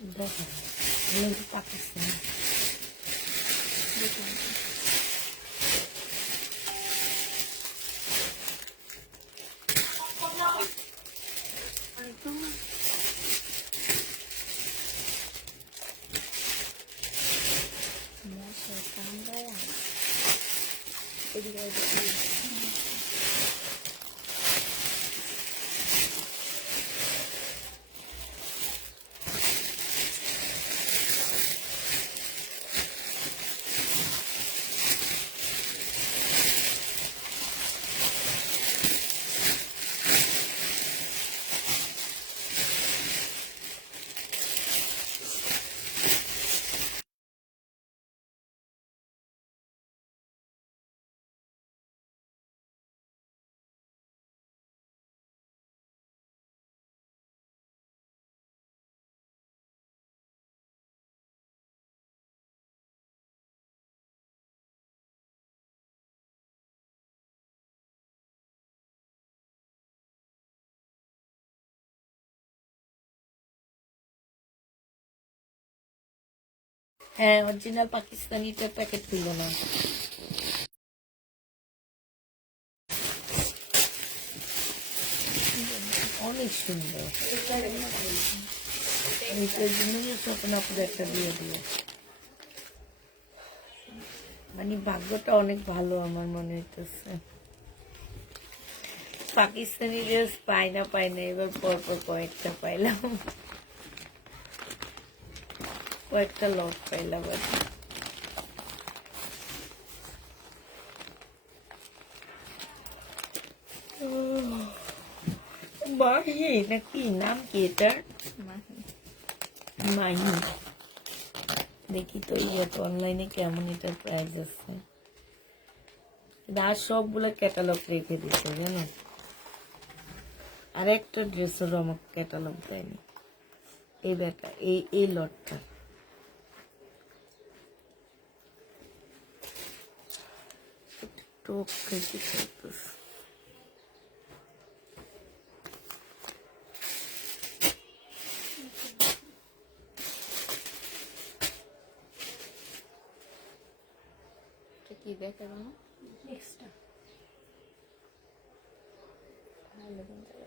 দেখেন পাকিস্তান হ্যাঁ original পাকিস্তানিটা packet ছিল না অনেক সুন্দর স্বপ্ন আপনার একটা দিয়ে দিও মানে ভাগ্যটা অনেক ভালো আমার মনে হইতেছে পাকিস্তানি ড্রেস পাই না এবার পরপর কয়েকটা পাইলাম কয়েকটা লট পাইলাম আর মাহি নাকি নাম কি এটার মাহি দেখি তো ইয়ে অনলাইনে কেমন এটার প্রাইস আছে আর সবগুলো ক্যাটালগ রেখে দিচ্ছে জানো আর একটা ড্রেসেরও আমাকে ক্যাটালগ দেয়নি এই ব্যাটা এই লটটা টক খেতে খাইতেছে কি দেখাবো না নেক্সটটা ভালো কিন্তু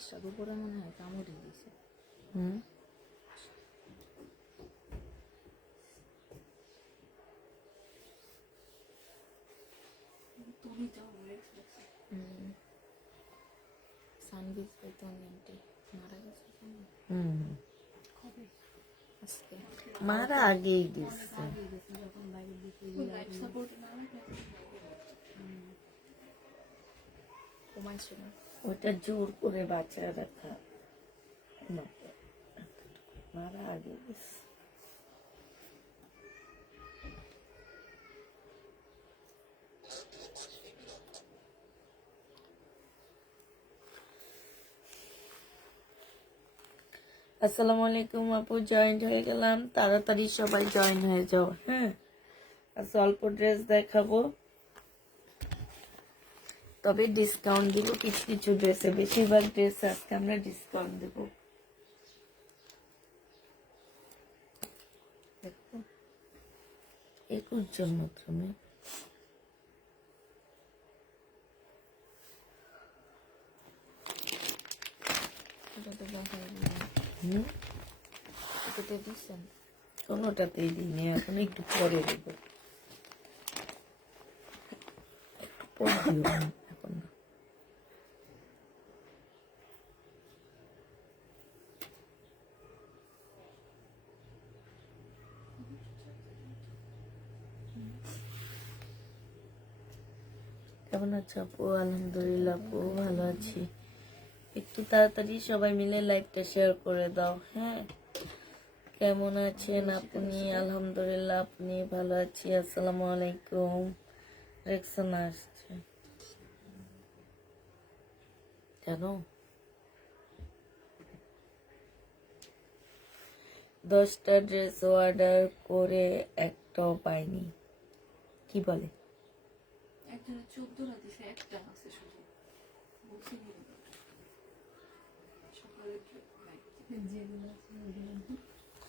30টা দুপুরে মনে হয় কামড়ে দিয়েছে তুমি যাও সানবিজ হয়তো আন্টি মারা গেছে কবে আজকে মারা আগেই দিচ্ছে যখন বাইরে দিকে সাপোর্ট না কমাইছিল ওটা জোর করে বাচ্চা রাখা মারা আগে দিচ্ছে আসসালামু আলাইকুম আপু জয়েন্ট হয়ে গেলাম তাড়াতাড়ি সবাই জয়েন হয়ে যাও হ্যাঁ আচ্ছা অল্প ড্রেস দেখাবো তবে ডিসকাউন্ট দিব কিছু কিছু ড্রেসে বেশিরভাগ ড্রেস আজকে আমরা ডিসকাউন্ট দেব 21 জন মাত্র মেয়ে এটা তো দেখাই এটা দিচ্ছেন কোনোটাতেই দিইনি এখন একটু পরে দেব একটু পরে দিও এখন না কেমন আছো আপু আলহামদুলিল্লাহ আপু ভালো আছি একটু তাড়াতাড়ি সবাই মিলে লাইভটা শেয়ার করে দাও হ্যাঁ কেমন আছেন আপনি আলহামদুলিল্লাহ আপনি ভালো আছি আসসালামু আলাইকুম রেক্সন আসছে কেন? 10টা ড্রেস অর্ডার করে একটাও পাইনি, কি বলে? একজনের 14টা দিছে, একটা আছে শুধু। বলছি কি সকালে যেগুলো আছে ওগুলো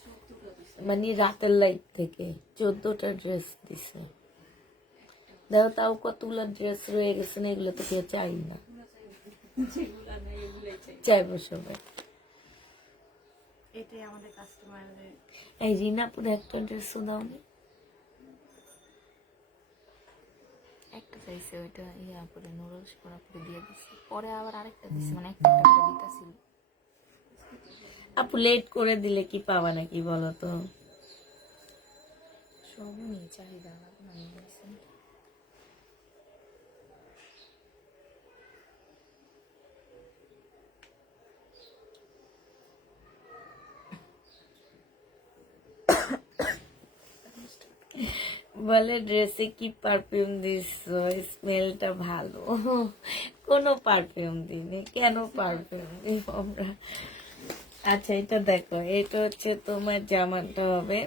14টা দিছে। মানে রাতের লাইট থেকে 14টা ড্রেস দিছে। দেখো তাও কতগুলো ড্রেস রয়ে গেছে না, এগুলো তো কেউ চাই না, যেগুলা নাই এগুলাই চাই। চাইবো সবাই। এটাই আমাদের কাস্টমারদের। এই রিনাপুর একটা ড্রেসও দাওনি? একটা চাইছে, ওইটা ইয়া করে নুডলস করা করে দিয়ে দিছি, পরে আবার আরেকটা দিছে, মানে একটা একটা করে দিতেছিল। আপু লেট করে দিলে কি পাবা নাকি বলো তো? সবই নিয়ে চাহিদা না নিয়ে নিছি। বলে ড্রেসে কি পারফিউম দিছো, স্মেলটা ভালো। কোনো পারফিউম দিইনি, কেন পারফিউম দিব আমরা? আচ্ছা এটা দেখো, এটা হচ্ছে তোমার জামাটা হবে,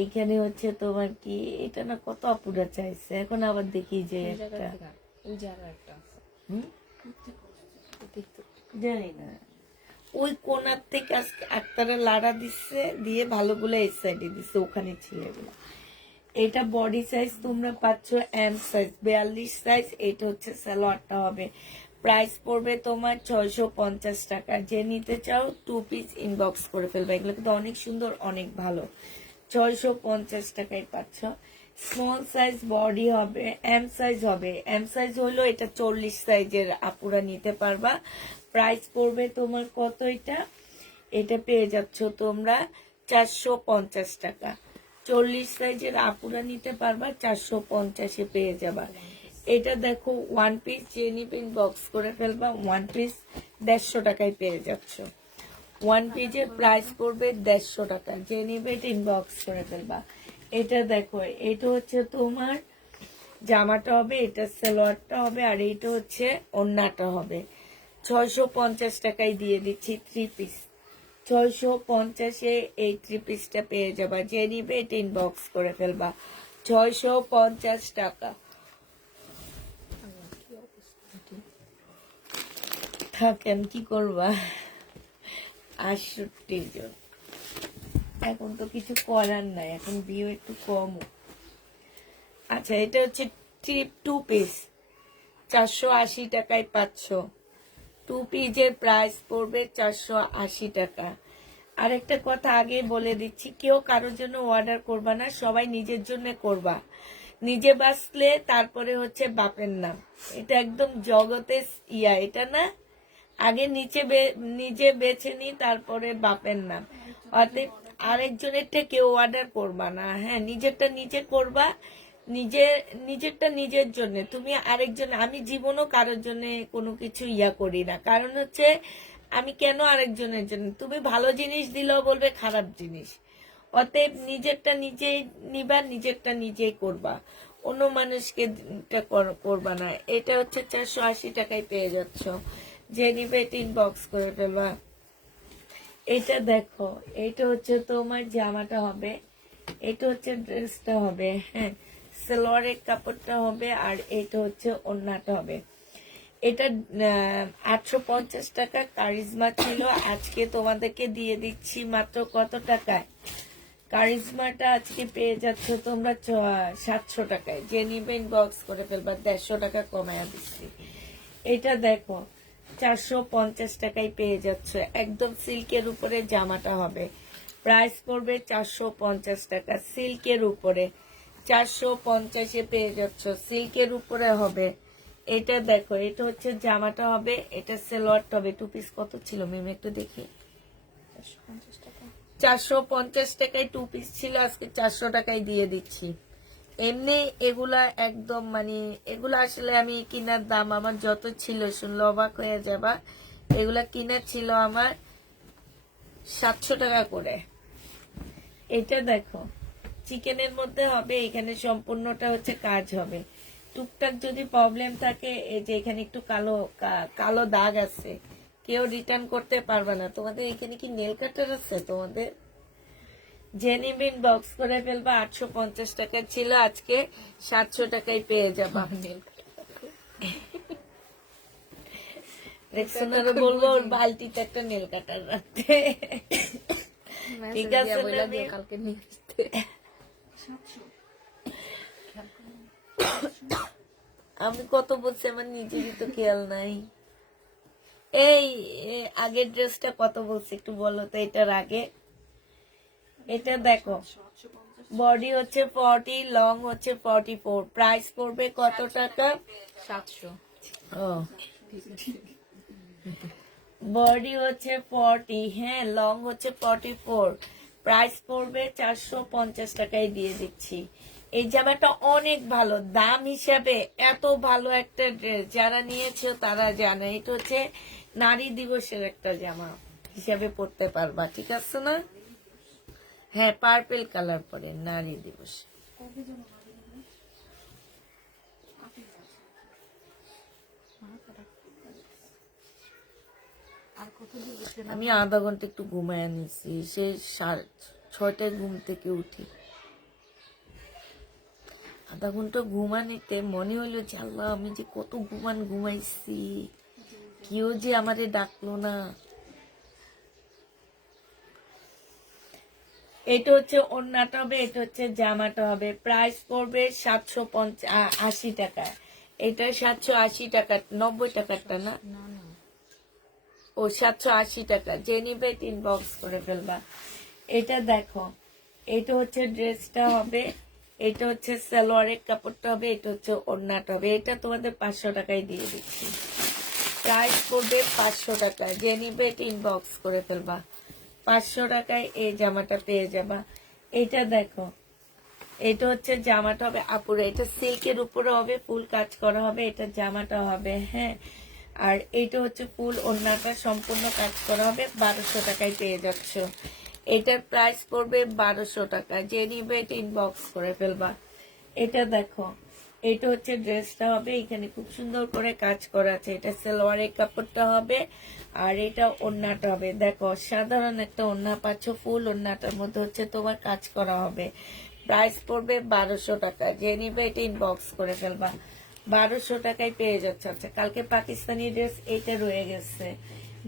এইখানে হচ্ছে তোমার কি, এটা না কত আপুরা চাইছে, এখন আবার দেখি যে ওই জায়গা একটা থেকে ওই জায়গা একটা আছে। দেখতে জানি না, ওই কোনার থেকে আজকে আক্তারে লাড়া দিচ্ছে, দিয়ে ভালোগুলো এই সাইডে দিচ্ছে, ওখানে ছিল এগুলো। এটা বডি সাইজ তোমরা পাচ্ছ এম সাইজ, 42 সাইজ। এটা হচ্ছে সালোয়ারটা হবে, প্রাইস পড়বে তোমার 650 টাকা। যে নিতে চাও 2 পিস ইনবক্স করে ফেলবে, এগুলো কিন্তু অনেক সুন্দর, অনেক ভালো। 650 টাকায় পাচ্ছ। স্মল সাইজ বডি হবে, এম সাইজ হবে। এম সাইজ হলো এটা 40 সাইজের আপুরা নিতে পারবা। প্রাইস পড়বে তোমার কত? এটা পেয়ে যাচ্ছ তোমরা 450 টাকা। 40 সাইজের আপুরা নিতে পারবা, 450-এ পেয়ে যাবা। এটা দেখো ওয়ান পিস, যে নিবে ইনবক্স করে ফেলবা, ওয়ান পিস 150 টাকায় পেয়ে যাচ্ছ। ওয়ান পিসের প্রাইস পড়বে 150 টাকা, যে নিবে এটা ইনবক্স করে ফেলবা। এটা দেখো, এটা হচ্ছে তোমার জামাটা হবে, এটা সালোয়ারটা হবে, আর এটা হচ্ছে ওড়নাটা হবে। 650 টাকায় দিয়ে দিচ্ছি 3 পিস। 650-এ এই 3 পিসটা পেয়ে যাবা, যে নিবে এটা ইনবক্স করে ফেলবা। 650 টাকা। থাকেন কি করবা, 68 জন, এখন তো কিছু করার নাই, এখন বিয়ে একটু কম। আচ্ছা এটা হচ্ছে ট্রিপ 2 পিস, 480 টাকায় পাচ্ছ। 2 পিসের প্রাইস পড়বে 480 টাকা। আরেকটা কথা আগে বলে দিচ্ছি, কেউ কারোর জন্য অর্ডার করবা না, সবাই নিজের জন্য করবা। নিজে বাঁচলে তারপরে হচ্ছে বাপের নাম, এটা একদম জগতে এটা না, আগে নিজে বেছে নি, তারপরে বাপের নাম। অতএব আরেকজনেরটা কেউ অর্ডার করবা না, হ্যাঁ নিজেরটা নিজে করবা। নিজেরটা নিজের জন্য, তুমি আরেকজন, আমি জীবনও কারোর জন্য কোনো কিছু করি না, কারণ হচ্ছে আমি কেন আরেকজনের জন্য, তুমি ভালো জিনিস দিলেও বলবে খারাপ জিনিস। অতএব নিজেরটা নিজেই নিবা, নিজেরটা নিজেই করবা, অন্য মানুষকে করবা না। এটা হচ্ছে 480 টাকায় পেয়ে যাচ্ছ, যে নিবে এটা ইনবক্স করে ফেলবা। এটা দেখো, এটা হচ্ছে তোমার জামাটা হবে, এটা হচ্ছে ড্রেসটা হবে, হ্যাঁ সালোয়ারের কাপড়টা হবে, আর এটা হচ্ছে ওড়নাটা হবে। এটা 850 টাকা কারিজমা ছিল, আজকে তোমাদেরকে দিয়ে দিচ্ছি মাত্র কত টাকায়? কারিজমাটা আজকে পেয়ে যাচ্ছ তোমরা 700 টাকায়, যে নিবে ইনবক্স করে ফেলবা, 150 টাকা কমায়া দিচ্ছি। এটা দেখো 450 টাকায় পেয়ে যাচ্ছ, একদম সিল্কের উপরে জামাটা হবে, প্রাইস পড়বে 450 টাকা। সিল্কের উপরে 450-এ পেয়ে যাচ্ছ, সিল্কের উপরে হবে। এটা দেখো, এটা হচ্ছে জামাটা হবে, এটা সালোয়ারটা হবে। 2 পিস কত ছিল মিমি একটু দেখি? 450 টাকা। 450 টাকায় 2 পিস ছিল, আজকে 400 টাকায় দিয়ে দিচ্ছি। এমনি এগুলা একদম মানে, এগুলা আসলে আমি কিনার দাম আমার যত ছিল, শুনলে অবাক হয়ে যাবা, এগুলা কিনার ছিল আমার 700 টাকা করে। এটা দেখো চিকেনের মধ্যে হবে, এখানে সম্পূর্ণটা হচ্ছে কাজ হবে, টুকটাক যদি প্রবলেম থাকে, এই যে এখানে একটু কালো কালো দাগ আছে, কেউ রিটার্ন করতে পারবে না। তোমাদের এখানে কি নেল কাটার আছে? তোমাদের জেনিবিন বক্স করে ফেলবা। 850 টাকা ছিল, আজকে 700 টাকায় পেয়ে যাবা। রেক্সোনারে বলবো ওর বালতিতে একটা নেল কাটার রাখতে। ঠিক আছে নামি? কালকে নিয়ে আসতে। আমি কত বলছি, আমার নিজেরই তো খেয়াল নাই। এই আগের ড্রেসটা কত বলছি একটু বলো তো, এটার আগে। এটা দেখো, বডি হচ্ছে 40, লং হচ্ছে 44, প্রাইস পড়বে কত টাকা? 700। ও, বডি হচ্ছে 40, হ্যাঁ, লং হচ্ছে 44, প্রাইস পড়বে 450 টাকায় দিয়ে দিচ্ছি। এই জামাটা অনেক ভালো, দাম হিসাবে এত ভালো একটা ড্রেস, যারা নিয়েছো তারা জানে। এটা হচ্ছে নারী দিবসের একটা জামা হিসাবে পড়তে পারবা, ঠিক আছে না? হ্যাঁ, পার্পল কালার পরে নারী দিবস। আর কত দিন? আমি আধা ঘন্টা একটু ঘুমায় নিছি, সে 6:30 ঘুম থেকে উঠি। আধা ঘন্টা ঘুমানিতে মনে হইলো যে আল্লাহ, আমি যে কত ঘুমাইছি, কেউ যে আমারে ডাকলো না। এটা হচ্ছে ওড়নাটা হবে, এটা হচ্ছে জামাটা হবে। প্রাইস পড়বে 780 টাকা। এটা 780 টাকা, 90 টাকারটা না, না না, ও 780 টাকা। যে নিবে ইনবক্স করে ফেলবা। এটা দেখো, এটা হচ্ছে ড্রেসটা হবে, এটা হচ্ছে সালোয়ারের কাপড়টা হবে, এটা হচ্ছে ওড়নাটা হবে। এটা তোমাদের 500 টাকায় দিয়ে দিচ্ছি। প্রাইস পড়বে 500 টাকা। যে নিবে ইনবক্স করে ফেলবা। 500 টাকায় এই জামাটা পেয়ে যাবা। এটা দেখো, এটা হচ্ছে জামাটা হবে আপুরে, এটা সিল্কের উপরে হবে, ফুল কাজ করা হবে, এটা জামাটা হবে, হ্যাঁ। আর এটা হচ্ছে ফুল ওড়নাটা সম্পূর্ণ কাজ করা হবে। 1200 টাকায় পেয়ে যাচ্ছ। এটার প্রাইস পড়বে 1200 টাকা। যে নিবে এটা ইনবক্স করে ফেলবা। এটা দেখো, এটা হচ্ছে ড্রেসটা হবে, এখানে খুব সুন্দর করে কাজ করা আছে। এটা সালোয়ারের কাপড়টা হবে, আর এটা ওড়নাটা হবে। দেখো, সাধারণ একটা ওড়না পাচ্ছ, ফুল ওড়নাটার মধ্যে হচ্ছে তোমার কাজ করা হবে। প্রাইস পড়বে 1200 টাকা। যে নিবে এটা ইনবক্স করে ফেলবা। 1200 টাকায় পেয়ে যাচ্ছে। আচ্ছা, কালকে পাকিস্তানি ড্রেস এইটা রয়ে গেছে,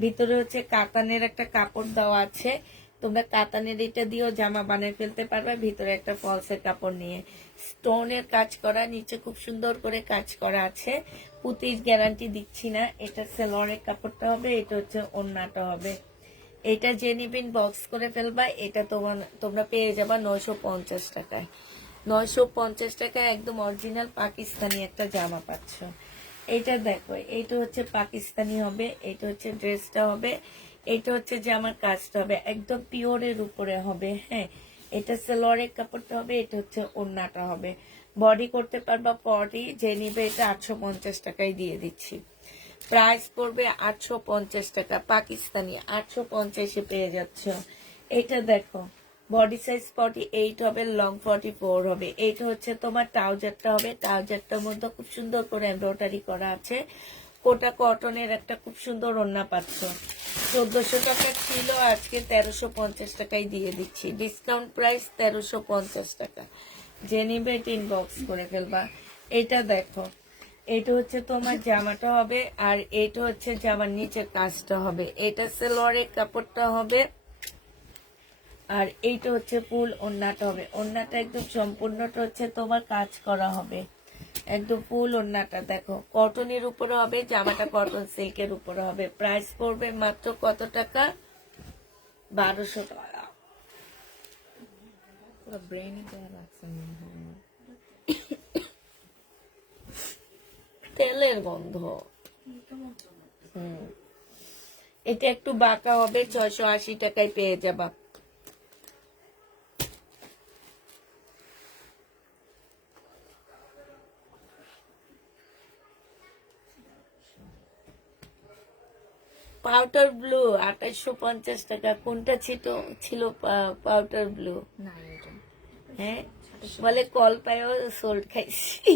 ভিতরে হচ্ছে কাতানের একটা কাপড় দেওয়া আছে। তোমরা কাতানের এটা দিয়েও জামা বানিয়ে ফেলতে পারবে, ভিতরে একটা ফলসের কাপড় নিয়ে। স্টোনের কাজ করা, নিচে খুব সুন্দর করে কাজ করা আছে। পুতির গ্যারান্টি দিচ্ছি না। এটা সেলোয়ারের কাপড়টা হবে, এটা হচ্ছে ওড়নাটা হবে। এটা যে নিবেন বক্স করে ফেলবা। এটা তোমরা পেয়ে যাবা 950 টাকায়। 950 টাকায় একদম অরিজিনাল পাকিস্তানি একটা জামা পাচ্ছ। এটা দেখো, এটা হচ্ছে পাকিস্তানি হবে, এটা হচ্ছে ড্রেসটা হবে, এটা হচ্ছে জামার কাজটা হবে, একদম পিওরের উপরে হবে, হ্যাঁ। এটা সালোয়ারের কাপড়টা হবে, এটা হচ্ছে ওড়নাটা হবে। বডি করতে পারবা 40। যে নিবে এটা 850 টাকায় দিয়ে দিচ্ছি। প্রাইস পড়বে 850 টাকা। পাকিস্তানি 850-এ পেয়ে যাচ্ছ। এটা দেখো, বডি সাইজ 48 হবে, লং 44 হবে। এইটা হচ্ছে তোমার ট্রাউজারটা হবে, ট্রাউজারটার মধ্যে খুব সুন্দর করে এমব্রয়ডারি করা আছে। কোটা কটনের একটা খুব সুন্দর ওড়না পাচ্ছ। 1400 টাকা ছিল, আজকে 1350 টাকায় দিয়ে দিচ্ছি। ডিসকাউন্ট প্রাইস 1350 টাকা। যে নিবে ইনবক্স করে ফেলবা। এটা দেখো, এটা হচ্ছে তোমার জামাটা হবে, আর এটা হচ্ছে জামার নিচের কাজটা হবে। এটা সালোয়ারের কাপড়টা হবে, আর এইটা হচ্ছে ফুল ওড়নাটা হবে। ওড়নাটা একদম সম্পূর্ণটা হচ্ছে তোমার কাজ করা হবে, একদম ফুল ওড়নাটা। দেখো, কটনের উপরে হবে, জামাটা কটন সিল্কের উপরে হবে। প্রাইস পড়বে মাত্র কত টাকা? 1200 টাকা। পুরো ব্রেনই দেয়া লাগছে মনে হয় আমার। তেলের গন্ধ। এটা একটু বাঁকা হবে, 680 টাকায় পেয়ে যাবা। পাউডার ব্লু 2850 টাকা। কোনটা ছিল পাউডার ব্লু? না এটা হ্যাঁ, বলে কল পায়ও সোল্ড খাইছি।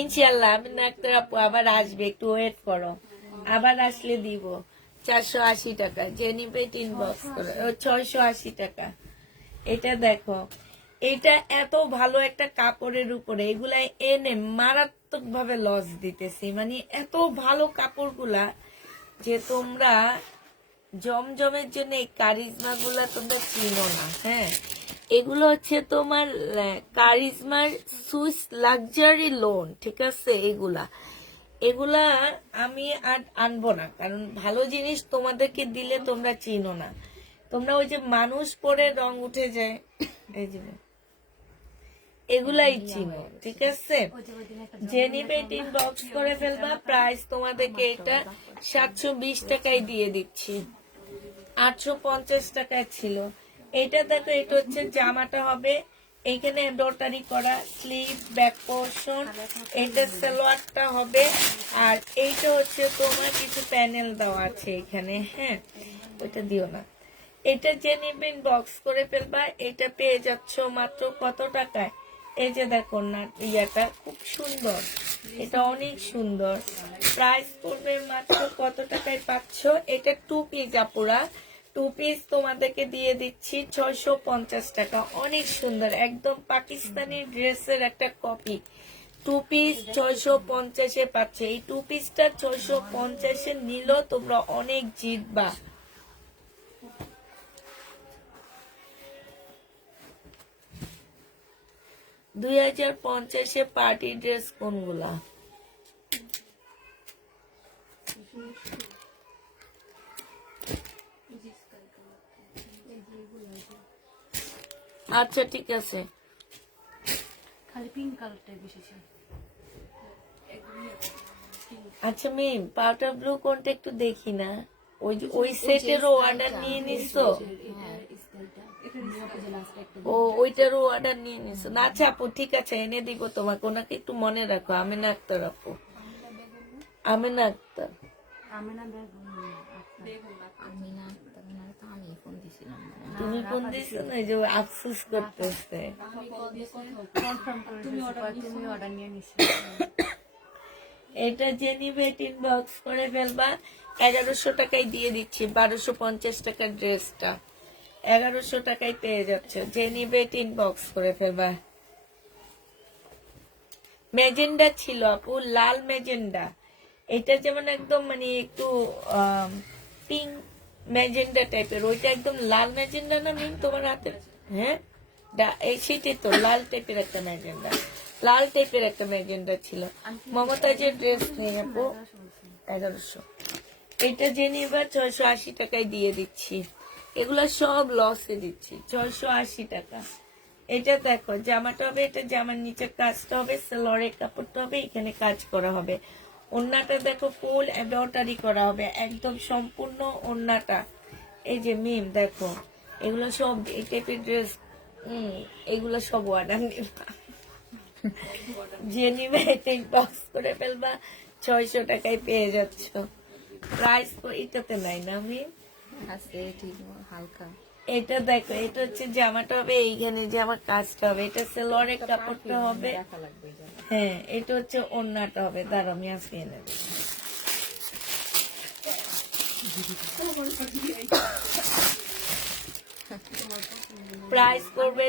ইনশাল্লাহ আমি নাক্তার আপু আবার আসবে, একটু ওয়েট করো, আবার আসলে দিব। 480 টাকা জেনিপেট ইনবক্স করে, 680 টাকা। এটা দেখো, এটা এত ভালো একটা কাপড়ের উপরে এগুলা এনে মারাত্মক ভাবে লস দিতেছি, মানে এত ভালো কাপড়গুলা যে তোমরা জমজমের জন্য এই কারিজমা গুলা তোমরা চিনো না। হ্যাঁ, এগুলো হচ্ছে তোমার কারিজমার সুইস লাক্সারি লোন, ঠিক আছে। এগুলা এগুলা আমি আর আনবো না, কারণ ভালো জিনিস তোমাদেরকে দিলে তোমরা চিনো না। তোমরা ওই যে মানুষ পরে রং উঠে যায়, এই যে এগুলাই চিনো, ঠিক আছে। জেনিবেট ইনবক্স করে ফেলবা, প্রাইস তোমাদেরকে এটা 720 টাকায় দিয়ে দিচ্ছি, 850 টাকায় ছিল। এটা দেখো, এটা হচ্ছে জামাটা হবে, এইখানে এমব্রয়ডারি করা, স্লিভ, ব্যাক পোর্শন, এটা সালোয়ারটা হবে, আর এইটা হচ্ছে তোমার কিছু প্যানেল দেওয়া আছে এখানে। হ্যাঁ, ওইটা দিও না। এটা যে নিবেন বক্স করে ফেলবা, এটা পেয়ে যাচ্ছ মাত্র কত টাকায়? এই যে দেখো না, ইয়াটা খুব সুন্দর, এটা অনেক সুন্দর। প্রাইস পড়বে মাত্র কত টাকায় পাচ্ছ? এটা 2 পিস আপুরা, 2 পিস তোমাদেরকে দিয়ে দিচ্ছি 650 টাকা। অনেক সুন্দর, একদম পাকিস্তানি ড্রেসের একটা কপি। 2 পিস 650-এ পাচ্ছে। এই 2 পিসটা 650-এ নিল তোমরা অনেক জিতবা। 2050-এ পার্টি ড্রেস কোনগুলা? আচ্ছা ঠিক আছে, খালি পিঙ্ক কালারটাই বেশি ছিল। আচ্ছা মিম, পাউডার ব্লু কোনটা একটু দেখি না। ওই সেটেরও অর্ডার নিয়ে নিছো? ও, ওইটারও অর্ডার নিয়ে নিছো না? আচ্ছা আপু ঠিক আছে, এনে দিব তোমাকে। ওনাকে একটু মনে রাখো, আমিনা আক্তার আপু, আমিনা আক্তার। তুমি ফোন দিছো না, যে আফসোস করতেছে। এটা জেনিভেট ইনবক্স করে ফেলবা, 1100 টাকায় দিয়ে দিচ্ছি। 1250 টাকার ড্রেসটা 1100 টাকায় পেয়ে যাচ্ছে। জেনিভেট ইনবক্স করে ফেলবা। ম্যাজেন্ডা ছিল আপু, লাল ম্যাজেন্ডা। এটা যেমন একদম মানে একটু পিঙ্ক ম্যাজেন্ডা টাইপের, ওইটা একদম লাল ম্যাজেন্ডা না মিম তোমার হাতে? হ্যাঁ, সেটাই তো, লাল টাইপের একটা ম্যাজেন্ডা, লাল টাইপের একটা ম্যাজেন্ডা ছিল। মমতাজের ড্রেস নেই আপু, 1100। এটা জেনে এবার 680 টাকায় দিয়ে দিচ্ছি। এগুলা সব লসে দিচ্ছি, 680 টাকা। এটা দেখো, জামাটা হবে, এটা জামার নিচে কাজটা হবে, সেলরের কাপড়টা হবে, এখানে কাজ করা হবে। ওড়নাটা দেখো ফুল এমব্রয়ডারি করা হবে, একদম সম্পূর্ণ ওড়নাটা। এই যে মিম দেখো, এগুলো সব এই টাইপের ড্রেস, এগুলো সব অর্ডার নিবা, যে নিবে এটাই বক্স করে ফেলবা, 600 টাকায় পেয়ে যাচ্ছ। প্রাইস এটাতে নাই না মিম? আছে ঠিক হালকা। এটা দেখো, এটা হচ্ছে জামাটা হবে, এইখানে জামার কাজটা হবে, এটা সেলরের কাপড়টা হবে। হ্যাঁ, এটা হচ্ছে ওড়নাটা হবে। দাঁড়াও আমি আজকে এনে দেব। প্রাইস করবে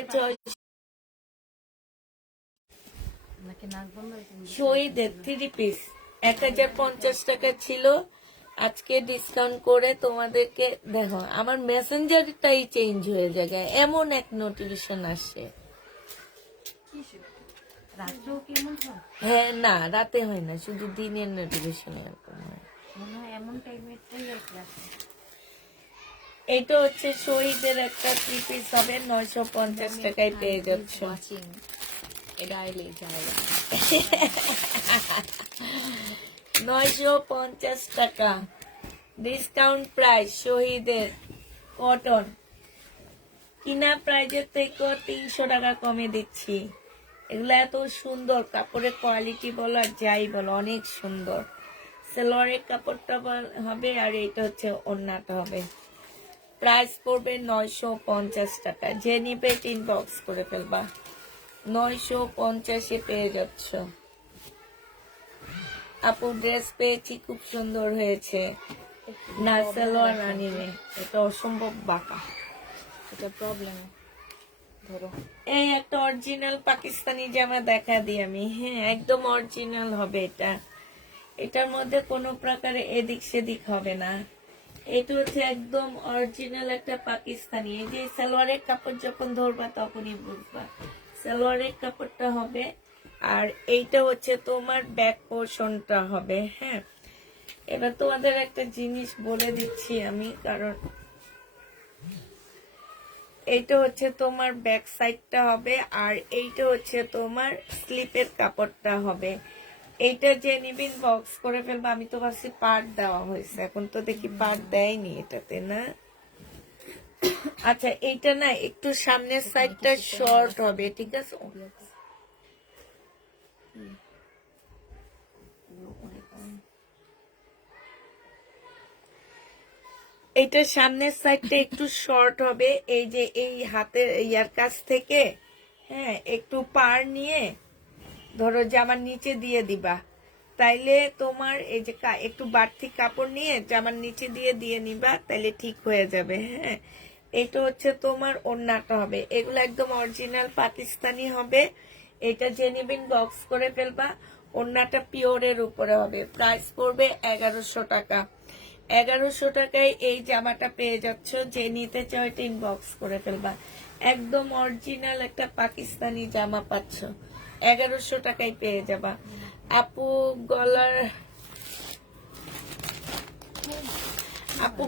শহীদের 3 পিস 1050 টাকা ছিল, আজকে ডিসকাউন্ট করে তোমাদেরকে দেখো, আমার মেসেঞ্জারটাই চেঞ্জ হয়ে যায়, এমন এক নোটিফিকেশন আসে। হ্যাঁ না, রাতে হয় না, শুধু দিনের নোটিফিকেশন এরকম হয়। এটা হচ্ছে শহীদের একটা 3 পিস হবে, 950 টাকায় পেয়ে যাচ্ছ। এটা আইলে যায় 950 টাকা ডিসকাউন্ট প্রাইস শহীদের কটন। কিনা প্রাইজের থেকে 300 টাকা কমে দিচ্ছি। এগুলো এত সুন্দর, কাপড়ের কোয়ালিটি বলো আর যাই বলো, অনেক সুন্দর। সেলোয়ারের কাপড়টা হবে, আর এটা হচ্ছে ওড়নাটা হবে। প্রাইস পড়বে 950 টাকা। যে নিবে ইনবক্স করে ফেলবা। 950-এ পেয়ে যাচ্ছ। আপু ড্রেস পেয়েছি, খুব সুন্দর হয়েছে। না সালোয়ার আনিনি, এটা অসম্ভব বাঁকা। এটা প্রবলেম। ধরো এই একটা অরিজিনাল পাকিস্তানি জামা দেখা দিই আমি। হ্যাঁ, একদম অরিজিনাল হবে এটা। এটার মধ্যে কোনো প্রকারে এদিক সেদিক হবে না। এটা হচ্ছে একদম অরিজিনাল একটা পাকিস্তানি। এই যে সালোয়ারের কাপড় যখন ধরবা তখনই বুঝবা সালোয়ারের কাপড়টা হবে। আর এইটা হচ্ছে তোমার ব্যাক পোর্শনটা হবে। হ্যাঁ, এবার তোমাদের একটা জিনিস বলে দিচ্ছি আমি, কারণ এইটা হচ্ছে তোমার ব্যাক সাইডটা হবে, আর এইটা হচ্ছে তোমার স্লিপের কাপড়টা হবে। এইটা যে নিবিন বক্স করে ফেলবো। আমি তো ভাবছি পার্ট দেওয়া হয়েছে, এখন তো দেখি পার্ট দেয়নি এটাতে না। আচ্ছা, এইটা না একটু সামনের সাইডটা শর্ট হবে, ঠিক আছে। এইটা সামনের সাইডটা একটু শর্ট হবে, এই যে এই হাতের ইয়ার কাছ থেকে। হ্যাঁ, একটু পার নিয়ে ধরো জামার নিচে দিয়ে দিবা। তাইলে তোমার এই যে একটু বাড়তি কাপড় নিয়ে জামার নিচে দিয়ে দিয়ে নিবা, তাইলে ঠিক হয়ে যাবে। হ্যাঁ, এটা হচ্ছে তোমার ওড়নাটা হবে। এগুলো একদম অরিজিনাল পাকিস্তানি হবে। এটা যে নিবেন বক্স করে ফেলবা। ওড়নাটা পিওরের উপরে হবে। প্রাইস পড়বে 1100 টাকা। 1100 টাকায় এই জামাটা পেয়ে যাচ্ছ। যে নিতে চাও এটা ইনবক্স করে ফেলবা। একদম অরিজিনাল একটা পাকিস্তানি জামা পাচ্ছ, 1100 টাকায় পেয়ে যাবা। আপু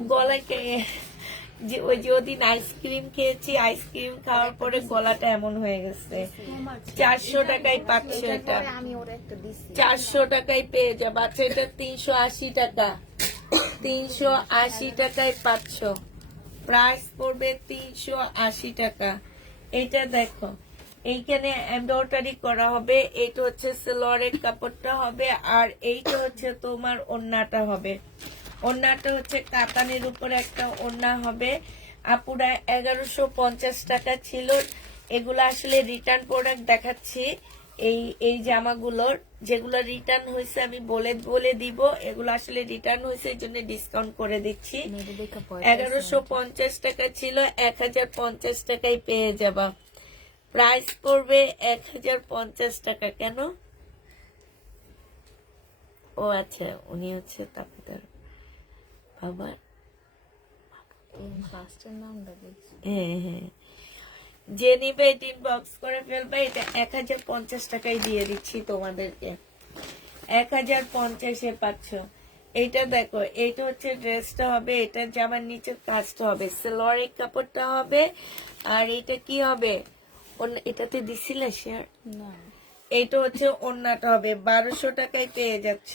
গলায় যে ওই যে ওদিন আইসক্রিম খেয়েছি, আইসক্রিম খাওয়ার পরে গলাটা এমন হয়ে গেছে। 400 টাকায় পাচ্ছ এটা। 400 টাকায় পেয়ে যাবা। আচ্ছা, এটা 380 টাকা। 380 টাকায় পাচ্ছ। প্রাইস পড়বে 380 টাকা। এটা দেখো, এইখানে এমব্রয়ডারি করা হবে। এইটা হচ্ছে সালোয়ারের কাপড়টা হবে, আর এইটা হচ্ছে তোমার ওড়নাটা হবে। ওড়নাটা হচ্ছে কাতানের উপরে একটা ওড়না হবে। আপুরা 1150 টাকা ছিল। এগুলো আসলে রিটার্ন প্রোডাক্ট দেখাচ্ছি। এই জামাগুলোর যেগুলো রিটার্ন হয়েছে আমি বলে দিব। এগুলো আসলে রিটার্ন হয়েছে, এই জন্য ডিসকাউন্ট করে দিচ্ছি। 1150 টাকা ছিল, 1050 টাকায় পেয়ে যাবা। প্রাইস পড়বে 1050 টাকা। কেন? ও আচ্ছা, উনি হচ্ছে তাপিদার বাবা। হ্যাঁ হ্যাঁ, যে নিবে ইনবক্স করে ফেলবে। এটা 1050 টাকায় দিয়ে দিচ্ছি তোমাদেরকে। 1050-এ পাচ্ছ। এইটা দেখো, এইটা হচ্ছে ড্রেসটা হবে। এটা জামার নিচের কাজটা হবে, সালোয়ারের কাপড়টা হবে। আর এটা কি হবে, এটাতে দিছিল শেয়ার না। এইটা হচ্ছে ওড়নাটা হবে। 1200 টাকায় পেয়ে যাচ্ছ।